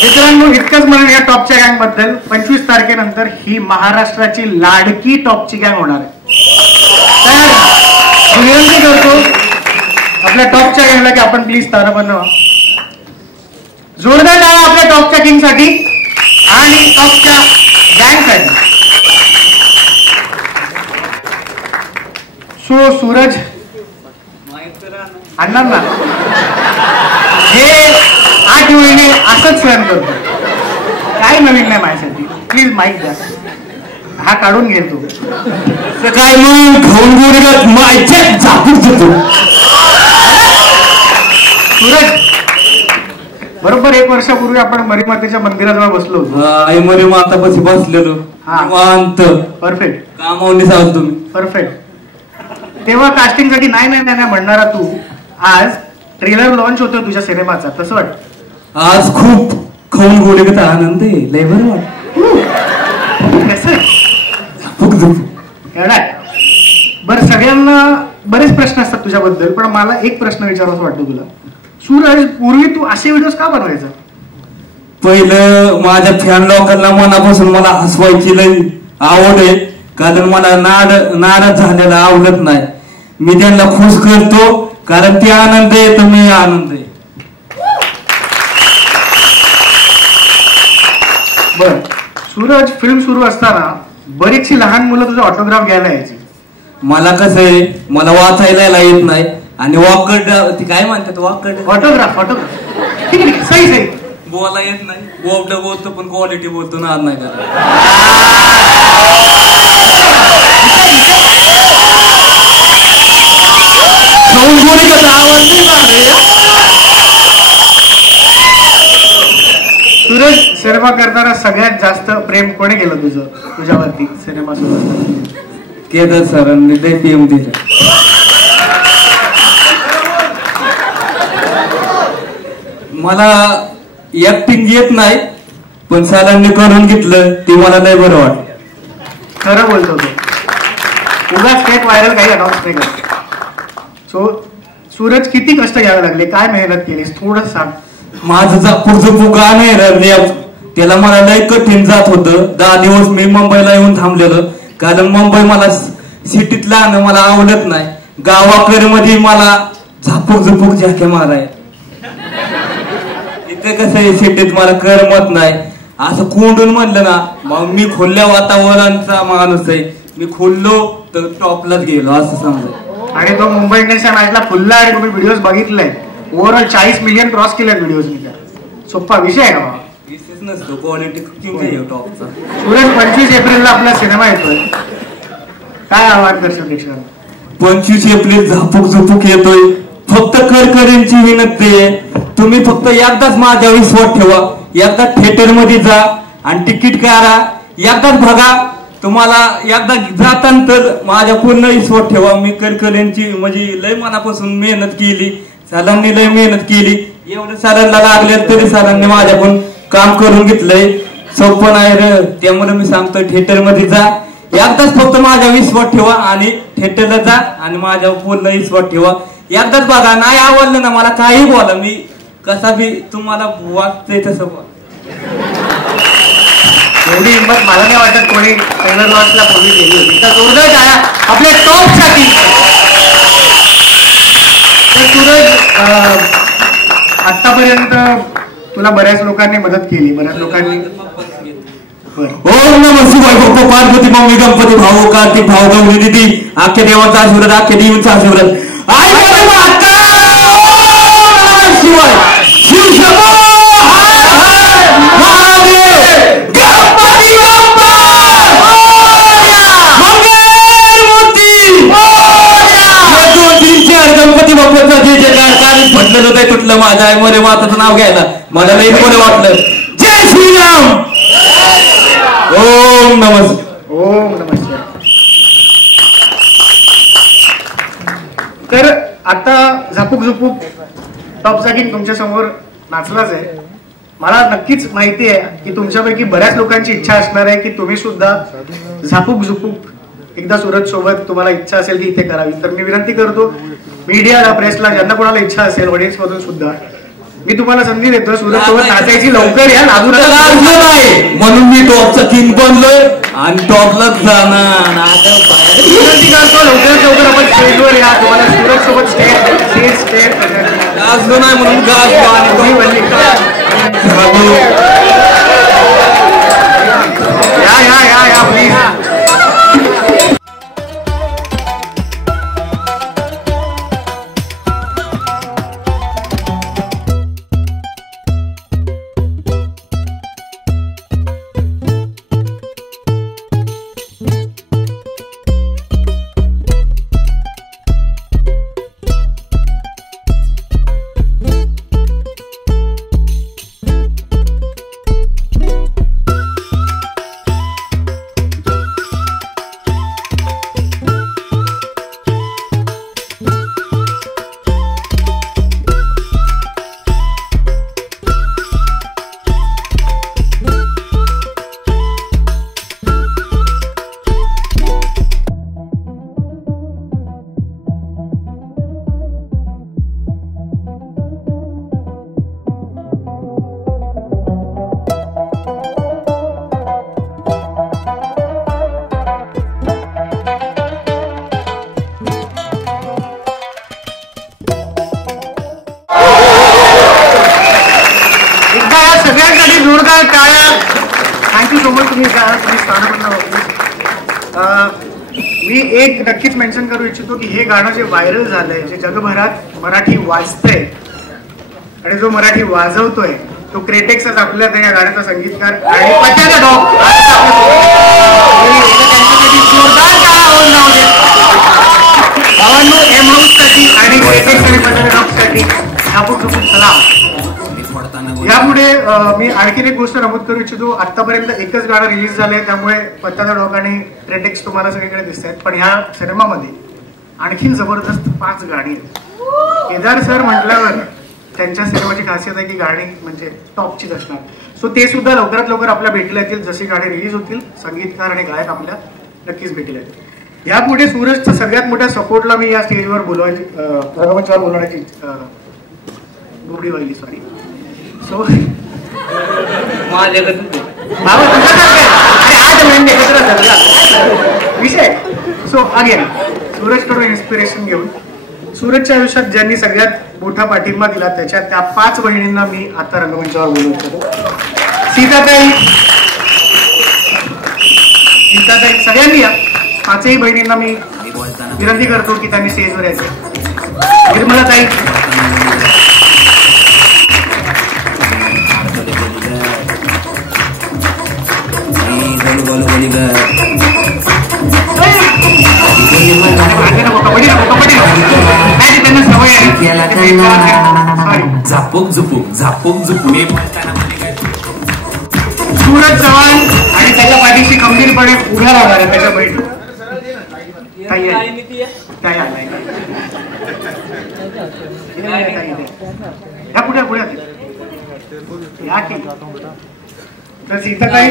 मित्रांनो, इतकंच म्हणून या टॉपच्या गँग बद्दल 25 तारखेनंतर ही महाराष्ट्राची लाडकी टॉपची गँग होणार आहे. तर विनंती करतो आपल्या टॉपच्या गँगला की आपण प्लीज तारबंद व्हा. जोरदार टाळ्या आपल्या टॉपच्या किंग साठी आणि टॉपच्या गँग साठी. सो सूरज आणणार ना, हे 8 महिने असंच सहन करतो, काय नवीन नाही माझ्यासाठी. प्लीज माईक द्या, हा काढून घेतो. काय मग खाऊन गोरीला मायच्यात झापून देतो. सूरज, बरोबर 1 वर्षापूर्वी आपण मरीमातेच्या मंदिराजवळ बसलो होतो. आई मरी मातापाशी बसलेलो निवांत. परफेक्ट कामावणी सांग तुम्ही. परफेक्ट. तेव्हा कास्टिंग साठी नाही नाही नाही म्हणणारा तू आज ट्रेलर लॉन्च होतो तुझ्या सिनेमाचा, कसं वाटतं? आज खूप खाऊन गोळीगत आनंद आहे, लय बरं वाटत. बरं, सगळ्यांना बरेच प्रश्न असतात तुझ्याबद्दल, पण मला एक प्रश्न विचारायचा वाटतो तुला. सूरज, पूर्वी तू असे व्हिडिओज का बनवायचा? पहिलं माझ्या फॅन लोकांना मनापासून मला हसवायची लय आवड आहे, कारण मला नाराज झालेला आवडत नाही. मी त्यांना खुश करतो, कारण ते आनंद आहे तर मी आनंद आहे. बर सूरज, फिल्म सुरू असताना बरीचशी लहान मुलं तुझा ऑटोग्राफ घ्यायला यायची. मला कसं आहे, मला वाचायला येत नाही आणि वॉकड ती काय म्हणतात, वॉकड ऑटोग्राफ ठीक आहे, सही सही. बोला येत नाही, बोबड बोलतो पण क्वालिटी बोलतो ना, नाही का. सूरज, सिनेमा करताना सगळ्यात जास्त प्रेम कोणी केलं तुझ्यावरती सिनेमा सुरू असताना? केदार सरांनी ते प्रेम दिलं. मला ऍक्टिंग येत नाही, पण सरांनी करून घेतलं ते मला नाही बरं वाटलं. खरं बोलतो तो, उगाच फेक व्हायरल काही अनाऊन्स नाही करत. सो सूरज, किती कष्ट घ्यावे लागले, काय मेहनत केलीस, थोडं सांग. माझं पुढचं गाणं आहे, त्याला मला लय कठीण जात होतं. 10 दिवस मी मुंबईला येऊन थांबलेलं, कारण मुंबई मला सिटीतलं आणं मला आवडत नाही. गावाकडे मध्ये मला झापूक झुपूक झाके माराय. कसं आहे शेतीत मला करमत नाही, असं कोंडून म्हणलं ना मग मी खुल्या वातावरणाचा माणूस आहे, मी खुललो तर टॉपलाच गेलो असं समजा. आणि तो मुंबई इंडियन्सच्या मॅचला खुलला आणि तुम्ही व्हिडिओज बघितलाय, ओव्हरऑल 40 मिलियन क्रॉस केले व्हिडिओज. सोप्पा विषय आहे का? विशेष नसतो, क्वालिटी किंग टॉपचा. सूरज 25 एप्रिलला आपला सिनेमा येतोय, काय आवाहन करशील प्रेक्षकांना? 25 एप्रिल झापूक झुपूक येतोय. फक्त करकरींची विनंती आहे, तुम्ही फक्त एकदाच माझ्या विश्वास ठेवा, एकदा थिएटर मध्ये जा आणि तिकीट काढा, एकदाच बघा. तुम्हाला एकदा जातानंतर माझ्या पूर्ण विश्वास ठेवा. मी करकरींची म्हणजे लय मनापासून मेहनत केली, सरांनी लय मेहनत केली. एवढं सरांना लागले तरी सरांनी माझ्याकडून काम करून घेतलंय, सोपं नाही रे. त्यामुळे मी सांगतोय थिएटर मध्ये जा, एकदाच फक्त माझ्या विश्वास ठेवा आणि थिएटरला जा आणि माझ्या पूर्ण विश्वास ठेवा. एकदाच बघा, नाही आवडलं ना मला काही बोला, मी कसा बी तुम्हाला वाटतंय तसं बोला. एवढी हिंमत मला नाही वाटत कोणी ट्रेलर लॉन्चला पूर्वी केली होती. तर जोरदार टाळ्या आपल्या टॉपसाठी. तर सूरज, आतापर्यंत तुला बऱ्याच लोकांनी मदत केली, बऱ्याच लोकांनी. ओम नमः शिवाय. बाप्पा पार्वती मम्मी गणपती भाऊ कार्तिक भाऊ गौरी दिदी, अख्ख्या देवाचा आशीर्वाद, अख्ख्या देवीचा आशीर्वाद. आई बोले माता शिवाय. शिव शंभो महादेव गणपती बाप्पा मंगलमूर्ती. 2-3-4 गणपती बाप्पाचा जे जे कार्यच म्हटलं होतं तुटलं माझ्या आई मोरे माताचं नाव घ्यायला मला लई बरं वाटलं. जय श्रीराम. ओम नमस्कार. ओम नमस्कार. तर आता झापूक झुपूक टॉपचा किंग तुमच्या समोर नाचलाच आहे. मला नक्कीच माहिती आहे की तुमच्यापैकी बऱ्याच लोकांची इच्छा असणार आहे की तुम्ही सुद्धा झापूक झुपूक एकदा सूरज सोबत तुम्हाला इच्छा असेल की इथे करावी. तर मी विनंती करतो मीडियाला, प्रेसला, ज्यांना कोणाला इच्छा असेल ऑडियन्स मधून सुद्धा, मी तुम्हाला संधी देतो सूरज सोबत नाचायची. लवकर या, नाही म्हणून मी टॉपचा किंग बनलोय आणि टॉपलाच जाणार. विनंती करतो लवकरात लवकर आपण स्टेजवर या, तुम्हाला सूरज सोबत स्टेज गाजलो नाही म्हणून गाजलो आणि तुम्ही म्हणली या या या या प्लीज. सगळ्यांसाठी जोरदार टाळ्या. Thank you so much. तुम्ही मी एक नक्कीच मेन्शन करू इच्छितो की हे गाणं जे व्हायरल झालंय, जे जगभरात मराठी वाजतंय आणि जो मराठी वाजवतोय तो क्रेटेक्सच आपल्या या गाण्याचा संगीतकार आणि पत्याचा डॉग. जोरदार टाळ्या होऊन जाऊ दे भावांनो. एम हाऊससाठी आणि क्रेटेक्स आणि पत्याच्या डॉगसाठी झापूक झुपूक सलाम. यापुढे मी आणखीन एक गोष्ट नमूद करू इच्छितो. आतापर्यंत एकच गाणं रिलीज झालंय, त्यामुळे पत्त्याचा डॉग आणि क्रेटेक्स तुम्हाला सगळीकडे दिसत आहेत. पण ह्या सिनेमामध्ये आणखीन जबरदस्त 5 गाणी आहेत. केदार सर म्हटल्यावर त्यांच्या सिनेमाची खासियत आहे की गाणी म्हणजे टॉपचीच असणार. सो ते सुद्धा लवकरात लवकर आपल्या भेटीला येतील. जशी गाणी रिलीज होतील संगीतकार आणि गायक आपल्या नक्कीच भेटीला येतील. यापुढे सूरजच्या सगळ्यात मोठ्या सपोर्टला मी या स्टेजवर बोलवायची, रंगमंचावर बोलवण्याची बोबडी वाहिली, सॉरी. सो विषय. सो अगेन सूरजकडून इन्स्पिरेशन घेऊन सूरजच्या आयुष्यात ज्यांनी सगळ्यात मोठा पाठिंबा दिला त्याच्या त्या 5 बहिणींना मी आता रंगमंचावर बोलवतो. सीताताई, सगळ्यांनी या 5ही बहिणींना मी विनंती करतो की त्यांनी स्टेजवर यायचं. निर्मलाताई, झापूक झुपूक झापूक झुपूक. सूरज चव्हाण आणि त्याच्या पाठीशी खंबीरपणे उभ्या राहणार आहे त्याच्या बहिणी. पुढे पुढे या की तर सीताताई,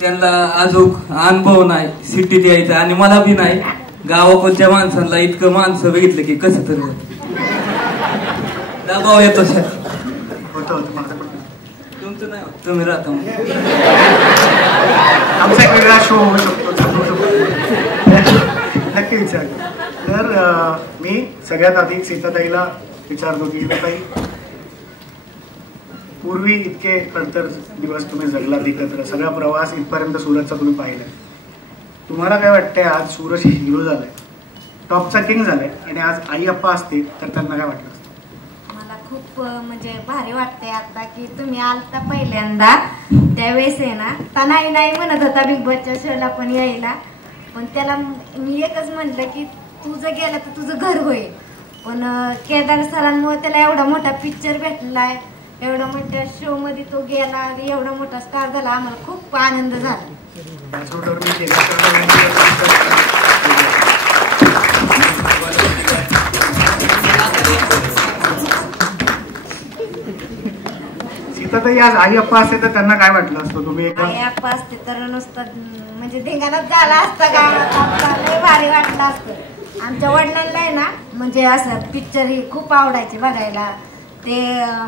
त्यांना अजून अनुभव नाही सिटीत यायचा आणि मला बी नाही. गावाकडच्या माणसांना इतकं माणसं बघितलं की कसं तरी दबाव येतो. तुमचं नाही होत, तुम्ही राहता आमचा एक वेगळा शो होऊ शकतो. नक्की विचार. तर मी सगळ्यात आधी सीताताईला विचारतो की सीताताई, पूर्वी इतके खडतर दिवस तुम्ही जगलात एकत्र, सगळा प्रवास इथपर्यंत सूरजचा तुम्ही पाहिलाय. तुम्हाला काय वाटतंय आज सूरज हिरो झालाय, टॉपचा किंग झालाय आणि आज आई अप्पा असते तर त्यांना काय वाटलं? मला खूप म्हणजे भारी वाटतंय आता की तुम्ही आलता पहिल्यांदा त्यावेळेस आहे ना, ता नाही म्हणत होता बिग बॉसच्या शोला पण यायला, पण त्याला मी एकच म्हटलं की तुझं गेलं तर तुझं घर होईल. पण केदार सरांमुळे त्याला एवढा मोठा पिक्चर भेटलाय, एवढा मोठ्या शो मध्ये तो गेला, एवढा मोठा स्टार झाला, आम्हाला खूप आनंद झाला. सीताताई, आज आई अप्पा असते तर त्यांना काय वाटलं असतं? तुम्ही आई अप्पा असते तर नुसतं म्हणजे धिंगाणाच झाला असता का, लय भारी वाटलं असतं. आमच्या वडिलांना आहे ना म्हणजे असं पिक्चर खूप आवडायचे बघायला. ते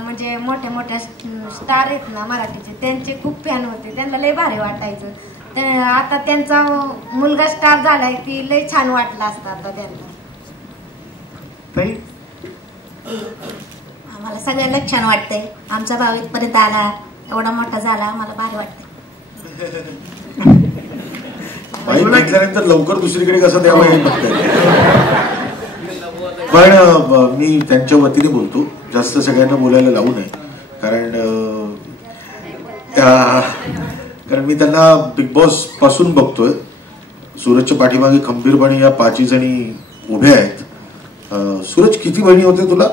म्हणजे मोठ्या मोठ्या स्टार आहेत ना मराठीचे, त्यांचे खूप फॅन होते, त्यांना लय भारी वाटायचं. आता त्यांचा मुलगा स्टार झालाय की लय छान वाटलं असतं आता त्यांना. आम्हाला सगळ्यांना छान वाटतंय. आमचा भाऊ इथपर्यंत आला, एवढा मोठा झाला, आम्हाला भारी वाटतंय. भेटल्यानंतर लवकर दुसरीकडे कसं द्यावं हे बघताय. पण मी त्यांच्या वतीने बोलतो, जास्त सगळ्यांना बोलायला लावू नये, कारण मी त्यांना बिग बॉस पासून बघतोय. सूरजच्या पाठीमागे खंबीरपणे या 5 जणी उभ्या आहेत. सूरज, किती बहिणी होते तुला?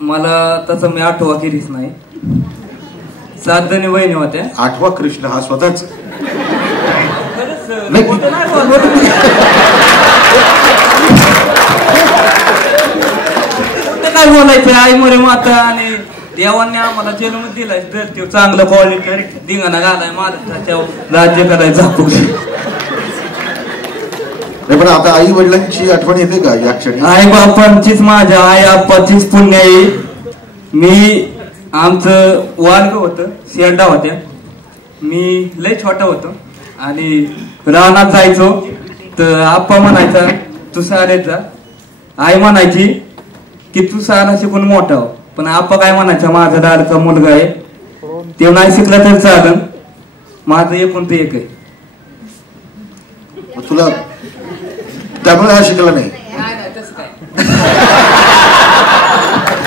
मला तसं मी 8वा किरीच नाही, 7 जणी बहिणी होत्या. 8वा कृष्ण हा स्वतःच काय बोलायचं. आई मोरे माता आणि देवांनी आम्हाला जन्म दिलाय, तर ते चांगलं क्वालिटी धिंगाणा घालाय, महाराष्ट्राच्या राज्य करायचं आपण. पण आता आई वडिलांची आठवण येते का या क्षणी? आई बापांचीच, माझ्या आई आप्पाचीच पुण्य आहे. मी आमचं वालग होतं, शेरडा होत्या, मी लय छोटा होतो आणि रानात जायचो तर आप्पा म्हणायचा तू शाळेत जा, आई म्हणायची की तू शाळा शिकून मोठा हो. पण आप्पा काय म्हणायचा, माझा लाडका मुलगा आहे, ते नाही शिकला तर चालन, माझं एकूण ते एक आहे. तुला त्यामुळे हा शिकला नाही?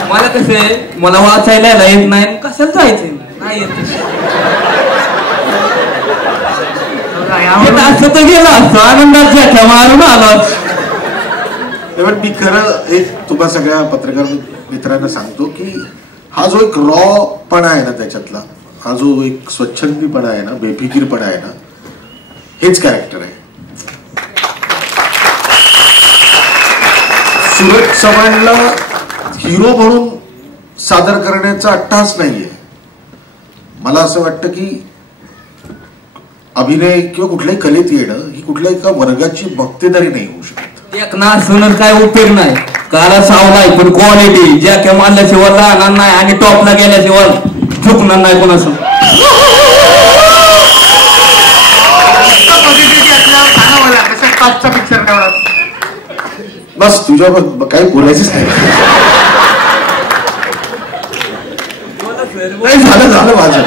मला कसं आहे, मला वाचायला येत नाही, कशाला जायचं नाही येत. असं तर गेला असतो, आनंदात जात्या मारून आलो. पण मी खरं एक तुम्हा सगळ्या पत्रकार मित्रांना सांगतो की हा जो एक रॉ पणा आहे ना त्याच्यातला, हा जो एक स्वच्छंदीपणा आहे ना, बेफिकीरपणा आहे ना, हेच कॅरेक्टर आहे. सूरज चव्हाणला हिरो म्हणून सादर करण्याचा अट्टहास नाहीये. मला असं वाटतं की अभिनय किंवा कुठल्याही कलेत येणं ही कुठल्याही एका वर्गाची मक्तेदारी नाही होऊ शकत. एक नाचून काय उपयोग नाही, काला सावलाय पण क्वालिटी ज्या मानल्याशिवाय राहणार नाही आणि टॉपला गेल्याशिवाय झुकणार नाही कोणाचं. पिक्चर बस तुझ्या काही बोलायचंच नाही. झालं माझं.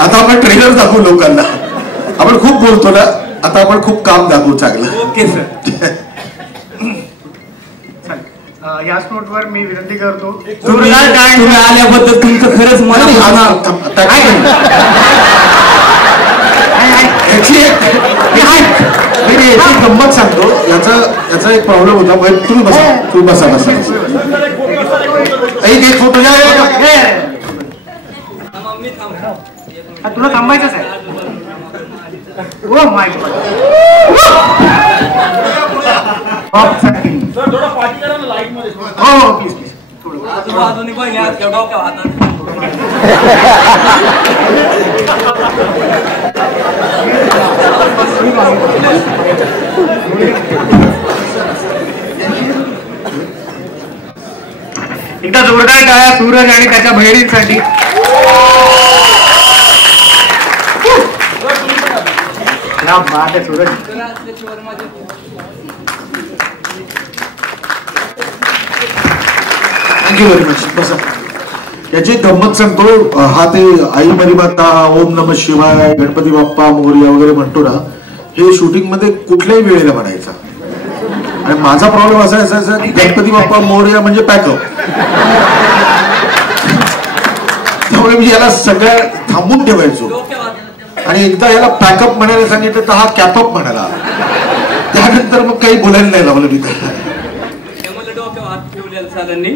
आता आपण ट्रेलर दाखवू लोकांना. आपण खूप बोलतो ना, आता आपण खूप काम दाखवू चांगलं. Okay sir. याच नोटवर मी विनंती करतो, तुम्ही आल्याबद्दल तुमचं खरंच मला गंमत सांगतो. याचा एक प्रॉब्लेम होता. तुम्ही बसा. तुला थांबायचंच आहे. Oh my God. हो प्लीज एकदा जोरदार टाळ्या सूरज आणि त्याच्या बहिणींसाठी. क्या बात है सूरज. Thank you very much. बसा. याची गंमत सांगतो. हा ते आई मरी माता, ओम नमः शिवाय, गणपती बाप्पा मोरया वगैरे म्हणतो ना, हे शूटिंग मध्ये कुठल्याही वेळेला म्हणायचा. आणि माझा प्रॉब्लेम असा असायचा की गणपती बाप्पा मोरया म्हणजे पॅकअप. त्यामुळे मी याला सगळ्या थांबून ठेवायचो. आणि एकदा याला पॅकअप म्हणायला सांगितलं तर हा कॅपअप म्हणाला. त्यानंतर मग काही बोलायला नाही लावलं मी त्याला. डोक्यावर हात ठेवलेला सालांनी.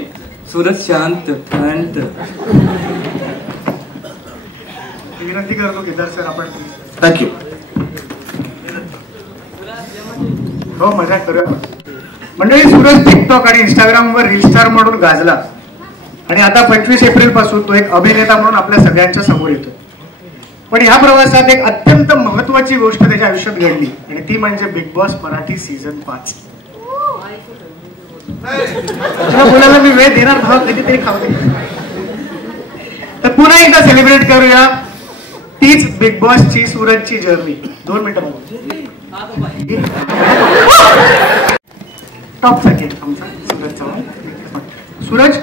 सूरज शांत शांत. विनंती करतो केदार सर आपण. थँक्यू. हो मजाक करूया मंडळी. सूरज टिकटॉक आणि इंस्टाग्रामवर रील स्टार म्हणून गाजला आणि आता 25 एप्रिल पासून तो एक अभिनेता म्हणून आपल्या सगळ्यांच्या समोर येतो. पण ह्या प्रवासात एक अत्यंत महत्वाची गोष्ट त्याच्या आयुष्यात घडली आणि ती म्हणजे बिग बॉस मराठी सीझन 5. तुला बोलायला मी वेळ देणार भाव, कधीतरी खाऊ दे. तर पुन्हा एकदा सेलिब्रेट करूया तीच बिग बॉसची सूरजची जर्नी. 2 मिनिटं टॉप साठी आमचा सूरज चव्हाण. सूरज,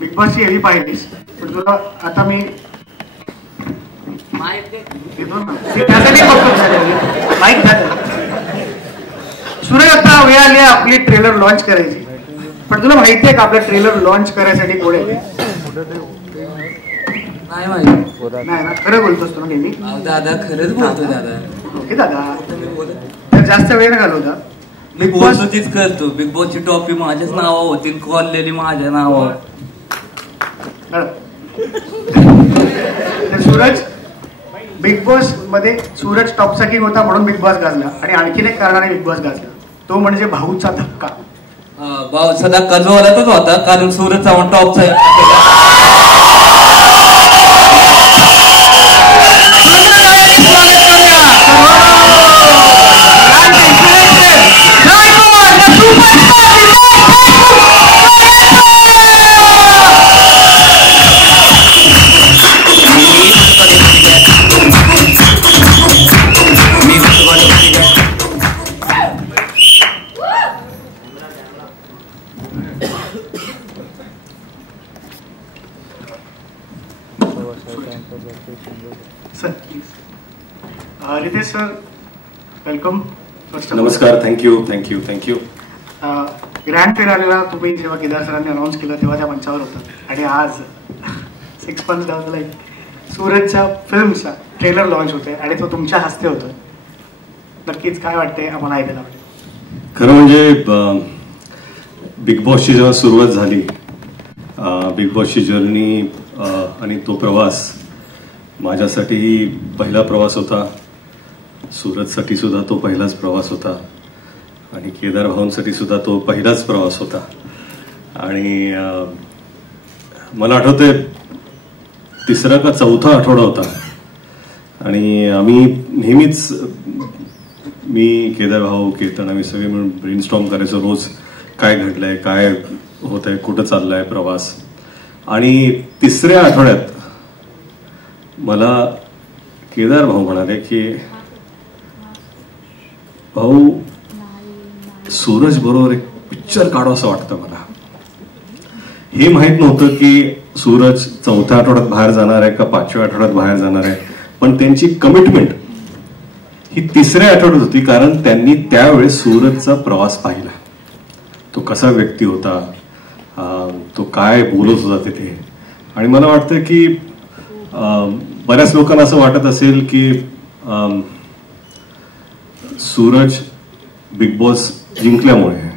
बिग बॉसची एवी पाहिलीस, पण तुला आता मी त्यासाठी माईक घ्या. सूरज, आता वेळ आली आपली ट्रेलर लॉन्च करायची, पण तुला माहिती आहे का आपला ट्रेलर लॉन्च करायसाठी कोण आहे? नाही माहिती. नाही ना, खरं बोलतोस तू नेहमी. दादा खरंच बोलतो दादा. ओके दादा, तर जास्त वेळ घालवता. बिग बॉस तीच करतो. बिग बॉसची टॉपी माझ्याच नावावर होती, कॉललेली माझ्या नावावर. सूरज, बिग बॉस मध्ये सूरज टॉपसाठी होता म्हणून बिग बॉस गाजला, आणि आणखीन एक कारणाने बिग बॉस गाजला, तो म्हणजे भाऊचा धक्का. भाऊचा धक्का जोरातच होता, कारण सूरज चव्हाण टॉपचा. Riteish sir, welcome. नमस्कार. Thank you thank you thank you. ग्रँड फिनालेला तुम्ही जेव्हा केदार सरांनी अनाऊन्स केलं तेव्हा त्या मंचावर होता, आणि आज 6 months डाऊन द लाईन सूरजच्या फिल्मचा ट्रेलर लॉन्च होते आणि तो तुमच्या हस्ते होतो. नक्कीच काय वाटतंय आम्हाला ऐकायला आवडेल. खरं म्हणजे बिग बॉसची जेव्हा सुरुवात झाली, बिग बॉसची जर्नी आणि तो प्रवास माझ्यासाठी पहिला प्रवास होता. सूरजसाठी सुद्धा तो पहिलाच प्रवास होता, आणि केदार भाऊंसाठी सुद्धा तो पहिलाच प्रवास होता. आणि मला आठवतंय 3रा का 4था आठवडा होता, आणि आम्ही नेहमीच, मी, केदार भाऊ, केतन, आम्ही सगळे मिळून ब्रेनस्टॉर्म करायचो रोज, काय घडलंय, काय होत आहे, कुठं चाललाय प्रवास. आणि 3ऱ्या आठवड्यात मला केदार भाऊ म्हणाले की भाऊ सूरज बरोबर एक पिक्चर काढू असं वाटतं मला. हे माहित नव्हतं की सूरज 4थ्या आठवड्यात बाहेर जाणार आहे का 5व्या आठवड्यात बाहेर जाणार आहे, पण त्यांची कमिटमेंट ही 3ऱ्या आठवड्यात होती, कारण त्यांनी त्यावेळेस सूरजचा प्रवास पाहिला. तो कसा व्यक्ती होता, तो काय बोलत होता तिथे. आणि मला वाटतं की बऱ्याच लोकांना असं वाटत असेल की सूरज बिग बॉस जिंकल्यामुळे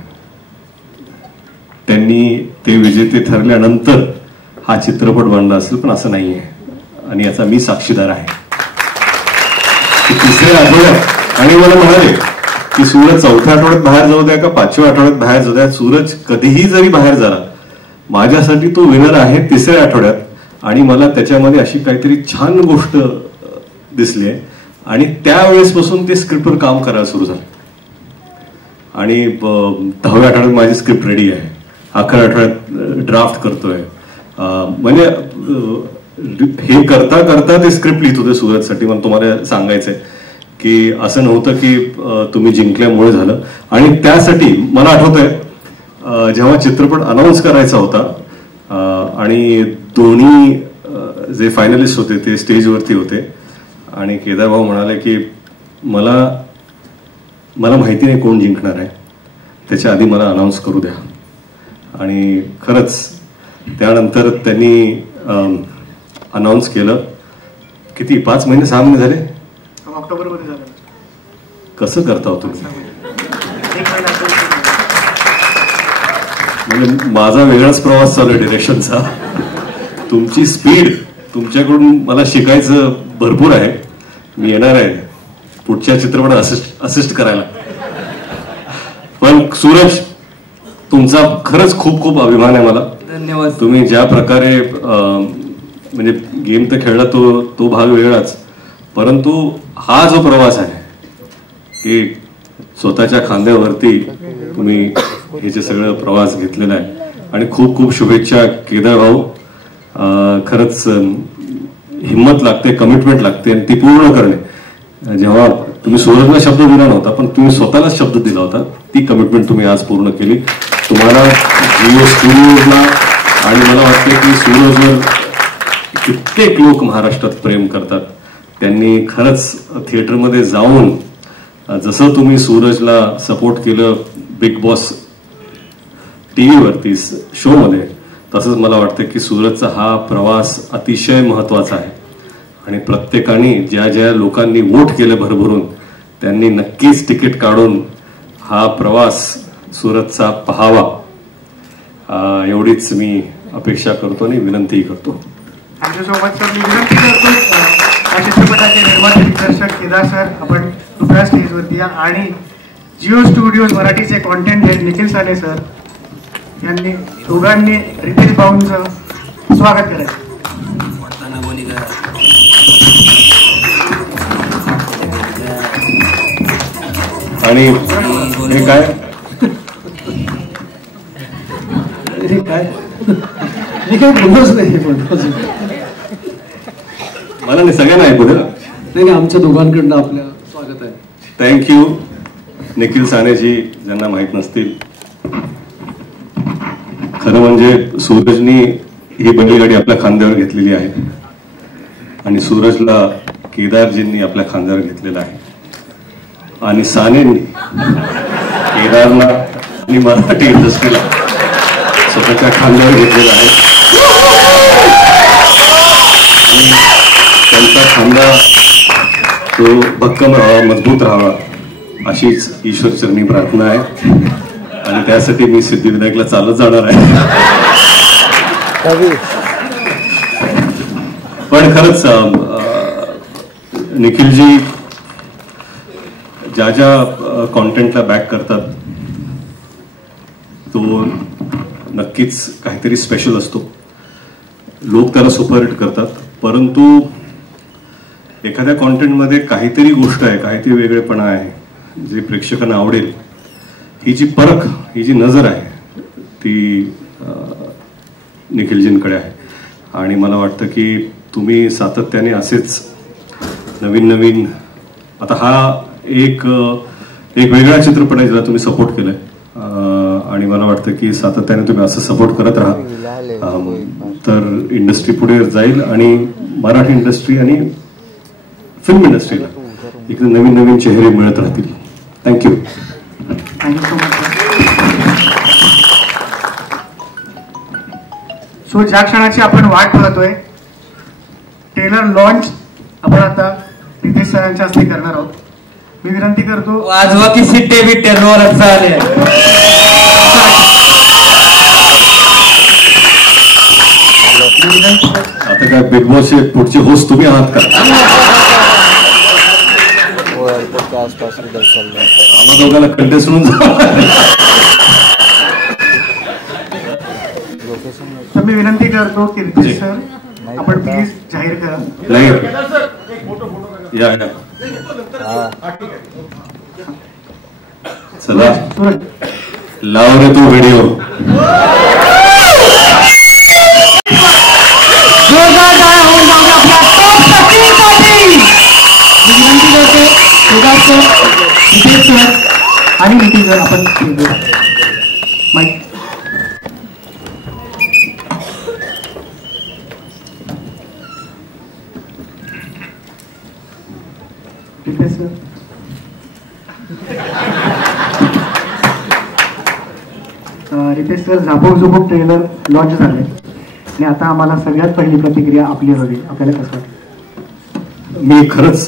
त्यांनी ते विजेते ठरल्यानंतर हा चित्रपट बनला असेल, पण असं नाहीये. आणि याचा मी साक्षीदार आहे. 3ऱ्या आठवड्यात आणि मला म्हणाले की सूरज 4थ्या आठवड्यात बाहेर जाऊ द्या का 5व्या आठवड्यात बाहेर जाऊ द्या, सूरज कधीही जरी बाहेर झाला माझ्यासाठी तो विनर आहे 3ऱ्या आठवड्यात. आणि मला त्याच्यामध्ये अशी काहीतरी छान गोष्ट दिसली आहे. आणि त्यावेळेसपासून ते स्क्रिप्टवर काम करायला सुरू झालं. आणि 10व्या आठवड्यात माझी स्क्रिप्ट रेडी आहे. 11व्या आठवड्यात ड्राफ्ट करतोय. म्हणजे हे करता करता ते स्क्रिप्ट लिहित होते सूरजसाठी. मला तुम्हाला सांगायचंय की असं नव्हतं की तुम्ही जिंकल्यामुळे झालं. आणि त्यासाठी मला आठवतंय जेव्हा चित्रपट अनाऊन्स करायचा होता आणि दोन्ही जे फायनलिस्ट होते ते स्टेजवरती होते आणि केदार भाऊ म्हणाले की मला माहिती नाही कोण जिंकणार आहे, त्याच्या आधी मला अनाऊन्स करू द्या. आणि खरंच त्यानंतर त्यांनी अनाऊन्स केलं. किती 5 महिने 6 महिने झाले, ऑक्टोबरमध्ये झालं. कसं करता हो तुम्ही? म्हणजे माझा वेगळाच प्रवास चालू आहे डिरेक्शनचा. तुमची स्पीड, तुमच्याकडून मला शिकायचं भरपूर आहे. मी येणार आहे पुढच्या चित्रपटात असिस्ट करायला. पण सूरज, तुमचा खरंच खूप खूप अभिमान आहे मला. धन्यवाद. तुम्ही ज्या प्रकारे म्हणजे गेम तर खेळला तो भाग वेगळाच, परंतु हा जो प्रवास आहे की स्वतःच्या खांद्यावरती तुम्ही हे जे सगळं प्रवास घेतलेला आहे. आणि खूप खूप शुभेच्छा केदार भाऊ. खरंच हिंमत लागते, कमिटमेंट लागते आणि ती पूर्ण करणे. जेव्हा तुम्ही सूरजला शब्द दिला नव्हता पण तुम्ही स्वतःलाच शब्द दिला होता, ती कमिटमेंट तुम्ही आज पूर्ण केली. तुम्हाला जिओ स्टुडिओला आणि मला वाटतं की सूरजवर कित्येक लोक महाराष्ट्रात प्रेम करतात. त्यांनी खरंच थिएटरमध्ये जाऊन जसं तुम्ही सूरजला सपोर्ट केलं बिग बॉस टीव्हीवरती शोमध्ये, तसंच मला वाटतं की सूरजचा हा प्रवास अतिशय महत्वाचा आहे. आणि प्रत्येकाने ज्या ज्या लोकांनी वोट केलं भरभरून त्यांनी नक्कीच तिकीट काढून हा प्रवास सूरजचा पाहावा, एवढीच मी अपेक्षा करतो आणि विनंतीही करतो. Thank you so much sir. मी विनंती करतो या चित्रपटाचे निर्माते दिग्दर्शक केदार सर, आपण कृपया स्टेजवरती या. आणि जिओ स्टुडिओज मराठीचे content head Nikhil Sane sir यांनी दोघांनी रितेश भाऊंचं स्वागत करायचं. आणि हे काय मी काही बोललोच नाही. मला नाही, सगळ्यांना ऐकू दे. नाही, आमच्या दोघांकडनं आपल्या स्वागत आहे. थँक्यू निखिल सानेजी, ज्यांना माहित नसतील. खरं म्हणजे सूरजनी ही बैलगाडी आपल्या खांद्यावर घेतलेली आहे आणि सूरजला केदारजींनी आपल्या खांद्यावर घेतलेला आहे. आणि सानेंनी केदारला आणि मराठी इंडस्ट्रीला स्वतःच्या खांद्यावर घेतलेला आहे. आणि त्यांचा खांदा तो भक्कम राहावा, मजबूत राहावा अशीच ईश्वरचरणी प्रार्थना आहे. आणि त्यासाठी मी सिद्धिविनायकला चालत जाणार आहे. पण खरंच निखिलजी ज्या ज्या कॉन्टेंटला बॅक करतात तो नक्कीच काहीतरी स्पेशल असतो. लोक त्याला सुपरहिट करतात, परंतु एखाद्या कॉन्टेंटमध्ये काहीतरी गोष्ट आहे, काहीतरी वेगळेपणा आहे जे प्रेक्षकांना आवडेल. ही जी परख, ही जी नजर आहे ती निखिलजींकडे आहे. आणि मला वाटतं की तुम्ही सातत्याने असेच नवीन नवीन, आता हा एक एक वेगळा चित्रपट आहे ज्याला तुम्ही सपोर्ट केलाय आणि मला वाटतं की सातत्याने तुम्ही असं सपोर्ट करत राहा तर इंडस्ट्री पुढे जाईल आणि मराठी इंडस्ट्री आणि फिल्म इंडस्ट्रीला इकडे नवीन नवीन चेहरे मिळत राहतील. Thank you. Thank you so much. So ज्या क्षणाची आपण वाट पाहतोय ट्रेलर लॉन्च आपण आता रितेश सरांच्या हस्ते करणार आहोत. मी विनंती करतो वाजवा की सिट्टे बिट्टे जोरात चालेल. आता काय बिग बॉसचे पुढचे होस्ट तुम्ही आहात का? आम्हा दोघांना कंटेस्ट म्हणून तर मी विनंती करतो की रितेश सर आपण प्लीज जाहीर करा. नाही या चला लाव रे तो व्हिडिओ. आणि नितीन सर आपण mic Riteish sir Riteish sir Zapuk Zupuk trailer launch झाले आणि आता आम्हाला सगळ्यात पहिली प्रतिक्रिया आपली हवी. आपल्याला कसं वाटतं? मी खरंच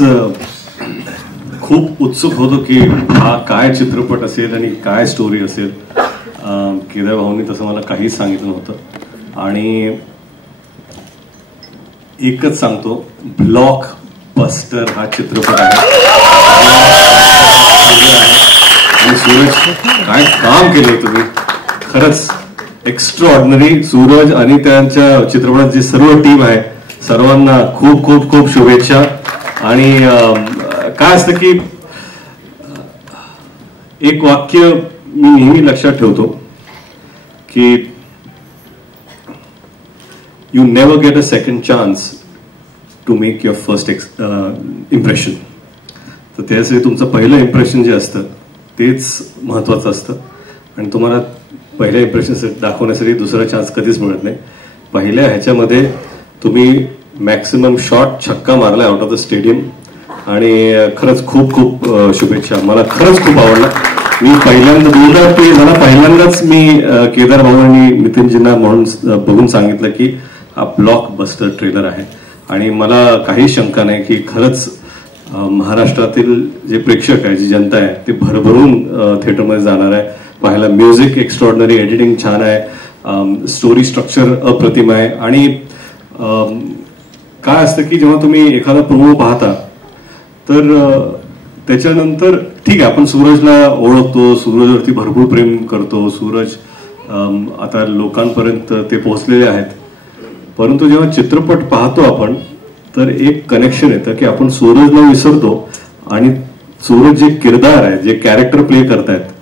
खूप उत्सुक होतो की हा काय चित्रपट असेल आणि काय स्टोरी असेल. केदार भाऊंनी तसं मला काहीच सांगितलं नव्हतं आणि एकच सांगतो ब्लॉक बस्टर हा चित्रपट आहे. आणि सूरज काय काम केलंय तुम्ही खरंच एक्स्ट्रा ऑर्डिनरी. सूरज आणि त्यांच्या चित्रपटात जी सर्व टीम आहे सर्वांना खूप खूप खूप शुभेच्छा. आणि काय असतं की एक वाक्य मी नेहमी लक्षात ठेवतो की you never get a second chance to make your first impression. तर त्यासाठी तुमचं पहिलं इम्प्रेशन जे असतं तेच महत्वाचं असतं आणि तुम्हाला पहिल्या इम्प्रेशन दाखवण्यासाठी दुसरा चान्स कधीच मिळत नाही. पहिल्या ह्याच्यामध्ये तुम्ही मॅक्सिमम शॉट छक्का मारला आउट ऑफ द स्टेडियम आणि खरंच खूप खूप शुभेच्छा. मला खरंच खूप आवडलं. मी पहिल्यांदा 2023 झाला पहिल्यांदाच मी केदार भाऊ आणि नितीनजींना म्हणून बघून सांगितलं की हा ब्लॉक बस्टर ट्रेलर आहे आणि मला काही शंका नाही की खरंच महाराष्ट्रातील जे प्रेक्षक आहे जी जनता आहे ते भरभरून थिएटरमध्ये जाणार आहे पाहायला. म्युझिक एक्स्ट्रॉर्डनरी, एडिटिंग छान आहे, स्टोरी स्ट्रक्चर अप्रतिम आहे. आणि काय असतं की जेव्हा तुम्ही एखादा प्रोमो पाहता तर त्याच्यानंतर ठीक आहे आपण सूरजला ओळखतो, सूरजवरती भरपूर प्रेम करतो, सूरज आता लोकांपर्यंत ते पोहोचलेले आहेत. परंतु जेव्हा चित्रपट पाहतो आपण तर एक कनेक्शन येतं की आपण सूरजला विसरतो आणि सूरज जे किरदार आहे जे कॅरेक्टर प्ले करतायत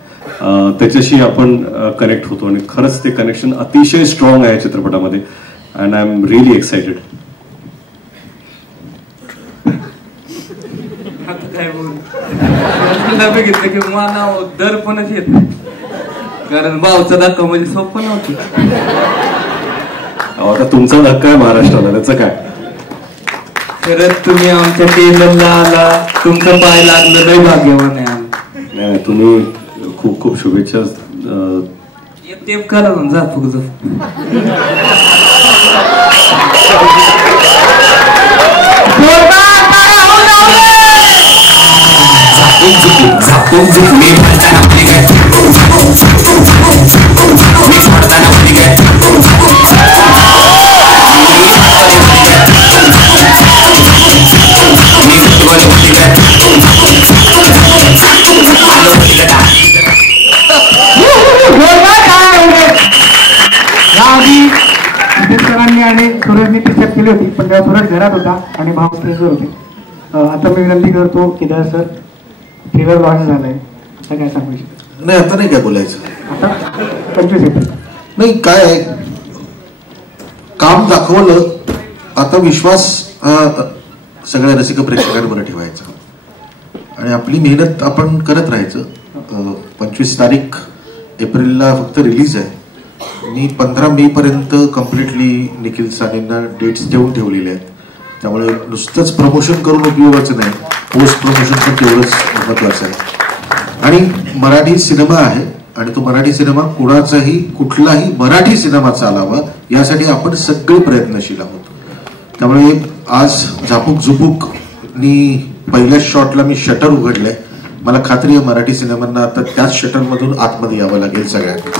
त्याच्याशी आपण कनेक्ट होतो आणि खरंच ते कनेक्शन अतिशय स्ट्रॉंग आहे चित्रपटामध्ये. And I am really excited. काय बोल बघितलं की मला दर्पणच येत नाही कारण भाऊचा धक्का म्हणजे सोपं नव्हतं. आता तुमचा धक्का आहे महाराष्ट्राला त्याचं काय. खरंच तुम्ही आमच्या टेलरला आला तुमचं पाय लागलं लय भाग्यवान आहे आम्ही. नाही तुम्ही खूप खूप शुभेच्छा. ते करा ना जा फुक सरांनी आणि सूरजनी ती स्टेप केली होती पण तेव्हा सूरज घरात होता आणि भाऊ स्टेजवर होते. आता मी विनंती करतो केदार सर ट्रेलर लॉन्च झालाय आता काय सांगू शकतो? नाही आता नाही काय बोलायचं. आता 25 एप्रिल नाही काय आहे काम दाखवलं आता विश्वास सगळ्या रसिक प्रेक्षकांवर ठेवायचा. आणि आपली मेहनत आपण करत राहायचं. 25 तारीख एप्रिलला फक्त रिलीज आहे. मी 15 मे पर्यंत कम्प्लिटली निखिल सानेंना डेट्स देऊन ठेवलेले आहेत. त्यामुळे नुसतंच प्रमोशन करून उपयोगाचं नाही, पोस्ट प्रमोशन पण तेवढंच महत्वाचं आहे. आणि मराठी सिनेमा आहे आणि तो मराठी सिनेमा कुणाचाही कुठलाही मराठी सिनेमा चालावा यासाठी आपण सगळे प्रयत्नशील आहोत. त्यामुळे आज झापूक झुपूक पहिल्या शॉटला मी शटर उघडलंय. मला खात्री आहे मराठी सिनेमांना आता त्याच शटर मधून आतमध्ये यावं लागेल सगळ्यांना.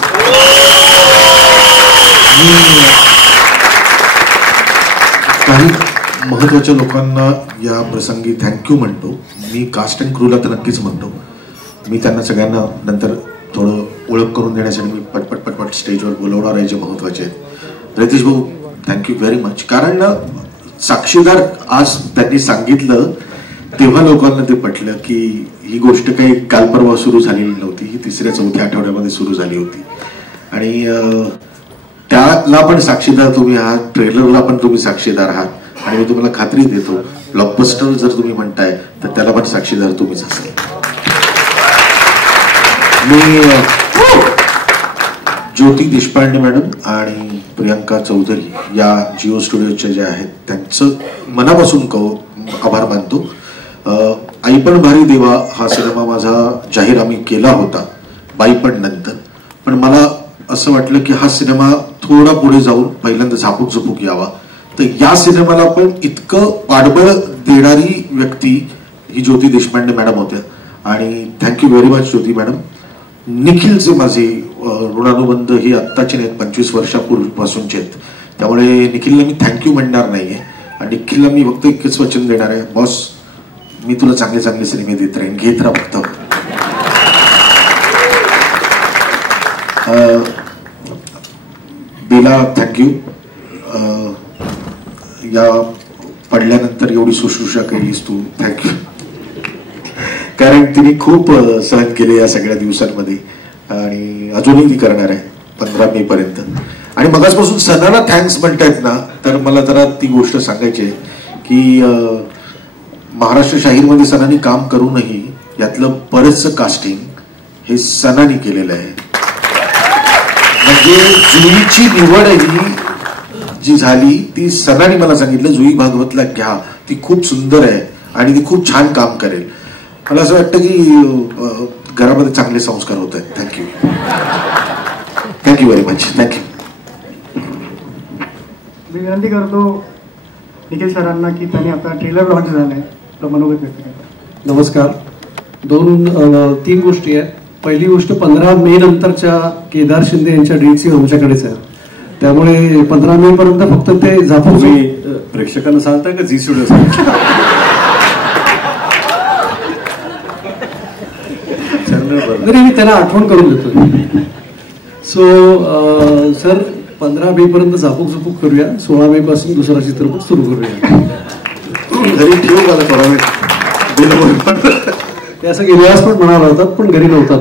काही महत्वाच्या लोकांना या प्रसंगी थँक्यू म्हणतो. मी कास्ट अँड क्रूला तर नक्कीच म्हणतो. मी त्यांना सगळ्यांना नंतर थोडं ओळख करून देण्यासाठी मी पटपट पटपट स्टेजवर बोलवणार आहे जे महत्वाचे आहेत. रितेश भाऊ थँक्यू व्हेरी मच. कारण साक्षीदार आज त्यांनी सांगितलं तेव्हा लोकांना ते पटलं की ही गोष्ट काही काल परवा सुरू झालेली नव्हती, ही 3-4 आठवड्यामध्ये सुरू झाली होती. आणि त्याला पण साक्षीदार तुम्ही आहात, ट्रेलरला पण तुम्ही साक्षीदार आहात. आणि मी तुम्हाला खात्री देतो ब्लॉकबस्टर जर तुम्ही म्हणताय तर त्याला पण साक्षीदार तुम्हीच असेल. मी ज्योती देशपांडे मॅडम आणि प्रियंका चौधरी या जिओ स्टुडिओच्या ज्या आहेत त्यांचं मनापासून आभार मानतो. आई पण भारी देवा हा सिनेमा माझा जाहीर आम्ही केला होता बाई पण नंतर. पण मला असं वाटलं की हा सिनेमा थोडा पुढे जाऊन पहिल्यांदा झापूक झुपूक यावा. तर या सिनेमाला पण इतकं पाठबळ देणारी व्यक्ती ही ज्योती देशपांडे मॅडम होत्या. आणि थँक्यू व्हेरी मच ज्योती मॅडम. निखिलचे माझे ऋणानुबंध ही आत्ताचे नाहीत, 25 वर्षापूर्वीपासूनचे आहेत. त्यामुळे निखिलला मी थँक्यू म्हणणार नाहीये. आणि निखिलला मी फक्त एकच वचन देणार आहे, बॉस मी तुला चांगले चांगले सिनेमे देत राहीन, घेत राहा फक्त. बेला थँक्यू. या पडल्यानंतर एवढी शुश्रूषा केलीस तू, थँक्यू. कारण तिने खूप सहन केले या सगळ्या दिवसांमध्ये आणि अजूनही ती करणार आहे 15 मे पर्यंत. आणि मगाचपासून सणाला थँक्स म्हणतायत ना, तर मला जरा ती गोष्ट सांगायची आहे की महाराष्ट्र शाहीरमध्ये सणांनी काम करूनही यातलं बरंचसं कास्टिंग हे सणांनी केलेलं आहे. म्हणजे जुईची निवडही जी झाली ती सणांनी मला सांगितलं जुई भागवतला घ्या, ती खूप सुंदर आहे आणि ती खूप छान काम करेल. मला असं वाटतं की घरामध्ये चांगले संस्कार होत आहेत. Thank you, thank you very much. Thank you. मी विनंती करतो निखिल सरांना की त्यांनी आता ट्रेलर लॉन्च झालाय तर मनोगत व्यक्त करा. नमस्कार. 2-3 गोष्टी आहेत. पहिली गोष्ट 15 मे नंतरच्या केदार शिंदे यांच्या डेट्स आमच्याकडेच आहे. त्यामुळे 15 मे पर्यंत फक्त ते झापूक. प्रेक्षकांना सांगताय का जी स्टुडिओ? नाही, मी त्यांना आठवण करून देतो. सो सर 15 मे पर्यंत झापूक झुपूक करूया. 16 मे पासून दुसरा चित्रपट सुरू करूया. घरी ठेवू मला थोडा वेळ. ते असं गेल्या वेळेस पण म्हणाला होतात पण घरी नव्हतात.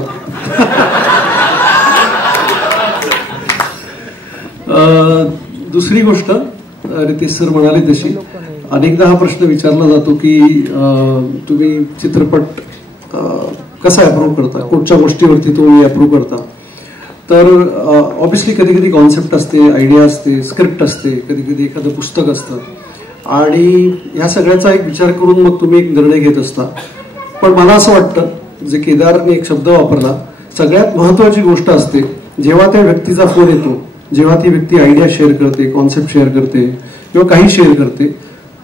दुसरी गोष्ट रितेश सर म्हणाले तशी अनेकदा हा प्रश्न विचारला जातो की तुम्ही चित्रपट कसा अप्रूव्ह करता, कुठच्या गोष्टीवरती तुम्ही अप्रूव्ह करता. तर ऑब्व्हियसली कधी कधी कॉन्सेप्ट असते, आयडिया असते, स्क्रिप्ट असते, कधी कधी एखादं पुस्तक असतं आणि ह्या सगळ्याचा एक विचार करून मग तुम्ही एक निर्णय घेत असता. पण मला असं वाटतं जे केदारने एक शब्द वापरला, सगळ्यात महत्वाची गोष्ट असते जेव्हा त्या व्यक्तीचा फोन येतो, जेव्हा ती व्यक्ती आयडिया शेअर करते, कॉन्सेप्ट शेअर करते किंवा काही शेअर करते,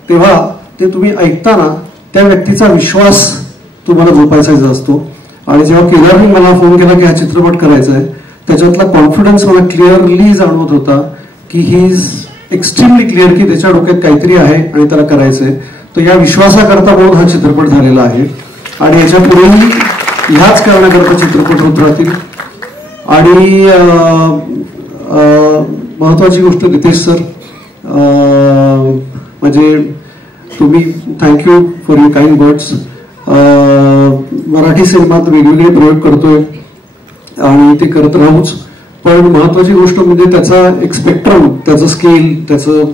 तेव्हा ते तुम्ही ऐकताना त्या व्यक्तीचा विश्वास तुम्हाला जोपासायचा असतो. आणि जेव्हा केदारने मला फोन केला की हा चित्रपट करायचा आहे, त्याच्यातला कॉन्फिडन्स मला क्लिअरली जाणवत होता की ही इज एक्स्ट्रीमली क्लिअर की त्याच्या डोक्यात काहीतरी आहे आणि त्याला करायचंय. तर या विश्वासाकरता म्हणून हा चित्रपट झालेला आहे आणि याच्या पुढेही ह्याच कारणाकरता चित्रपट होत राहतील. आणि महत्वाची गोष्ट रितेश सर, म्हणजे तुम्ही thank you for your kind words. Marathi सिनेमात वेगवेगळे प्रयोग करतोय आणि ते करत राहूच. पण महत्वाची गोष्ट म्हणजे त्याचा एक स्पेक्ट्रम, त्याचं स्केल, त्याचं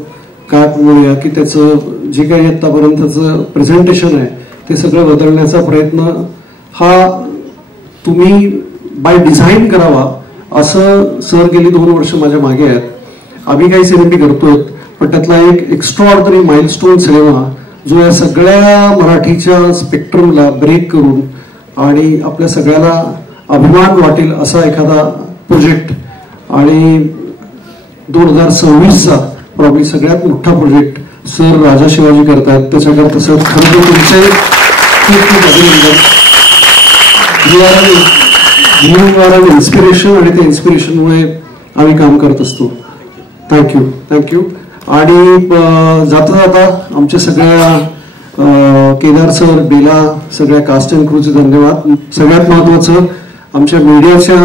काय म्हणूया की त्याचं जे काही आतापर्यंतचं प्रेझेंटेशन आहे ते सगळं बदलण्याचा प्रयत्न हा तुम्ही बाय डिझाईन करावा असं सर गेली 2 वर्ष माझ्या मागे आहेत. आम्ही काही सिनेमे करतोय, पण त्यातला एक एक्स्ट्रॉर्डनरी माइलस्टोन सिनेमा जो या सगळ्या मराठीच्या स्पेक्ट्रमला ब्रेक करून आणि आपल्या सगळ्याला अभिमान वाटेल असा एखादा प्रोजेक्ट आणि 2026चा प्रॉब्ली सगळ्यात मोठा प्रोजेक्ट सर राजा शिवाजी करतायत. त्याच्याकरता सर खरं तर तुमचे खूप खूप अभिनंदन. यू आर अन इन्स्पिरेशन आणि त्या इन्स्पिरेशनमुळे आम्ही काम करत असतो. थँक्यू. आणि जाता जाता आमच्या सगळ्या केदार सर, बेला, सगळ्या कास्ट अँड क्रूचे धन्यवाद. सगळ्यात महत्वाचं आमच्या मीडियाच्या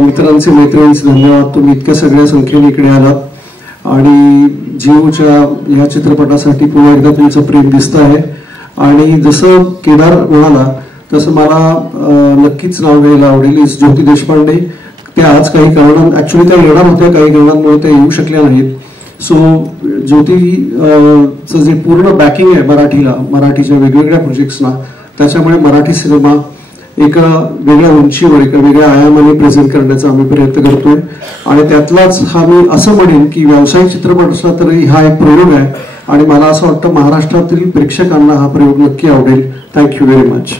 मित्रांचे मैत्रिणींचे धन्यवाद. तुम्ही इतक्या सगळ्या संख्येने इकडे आलात आणि जिओच्या ह्या चित्रपटासाठी पुन्हा एकदा तुमचं प्रेम दिसत आहे. आणि जसं केदार म्हणाला तसं मला नक्कीच नाव घ्यायला आवडेल ज्योती देशपांडे. त्या आज काही कारणां ऍक्च्युली त्या येणार होत्या, काही कारणांमुळे त्या येऊ शकल्या नाहीत. सो ज्योतीचं जे पूर्ण बॅकिंग आहे मराठीच्या वेगवेगळ्या प्रोजेक्ट्सना, त्याच्यामुळे मराठी सिनेमा एका वेगळ्या उंचीवर एका वेगळ्या आयामाने प्रेझेंट करण्याचा आम्ही प्रयत्न करतोय. आणि त्यातलाच हा मी असं म्हणेन की व्यावसायिक चित्रपट असला तरी हा एक प्रयोग आहे आणि मला असं वाटतं महाराष्ट्रातील प्रेक्षकांना हा प्रयोग नक्की आवडेल. Thank you very much.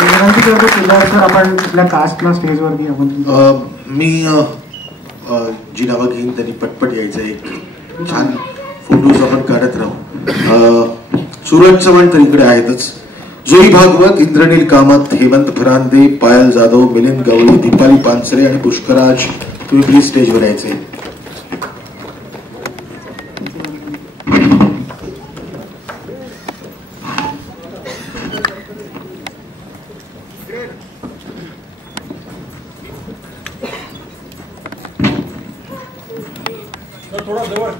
विनंती करतो केदार सर, आपण आपल्या कास्टला स्टेजवरती आपण मी जी नावं घेईन त्यांनी पटपट यायचं. एक छान फोटोज आपण काढत राहू. सूरज चव्हाण तर इकडे आहेतच, जुई भागवत, इंद्रनील कामत, हेमंत फरांदे, पायल जाधव, मिलिंद गवळी, दीपाली पानसरे आणि पुष्कराज, तुम्ही प्लीज स्टेजवर यायचे. थोड़ा जवळ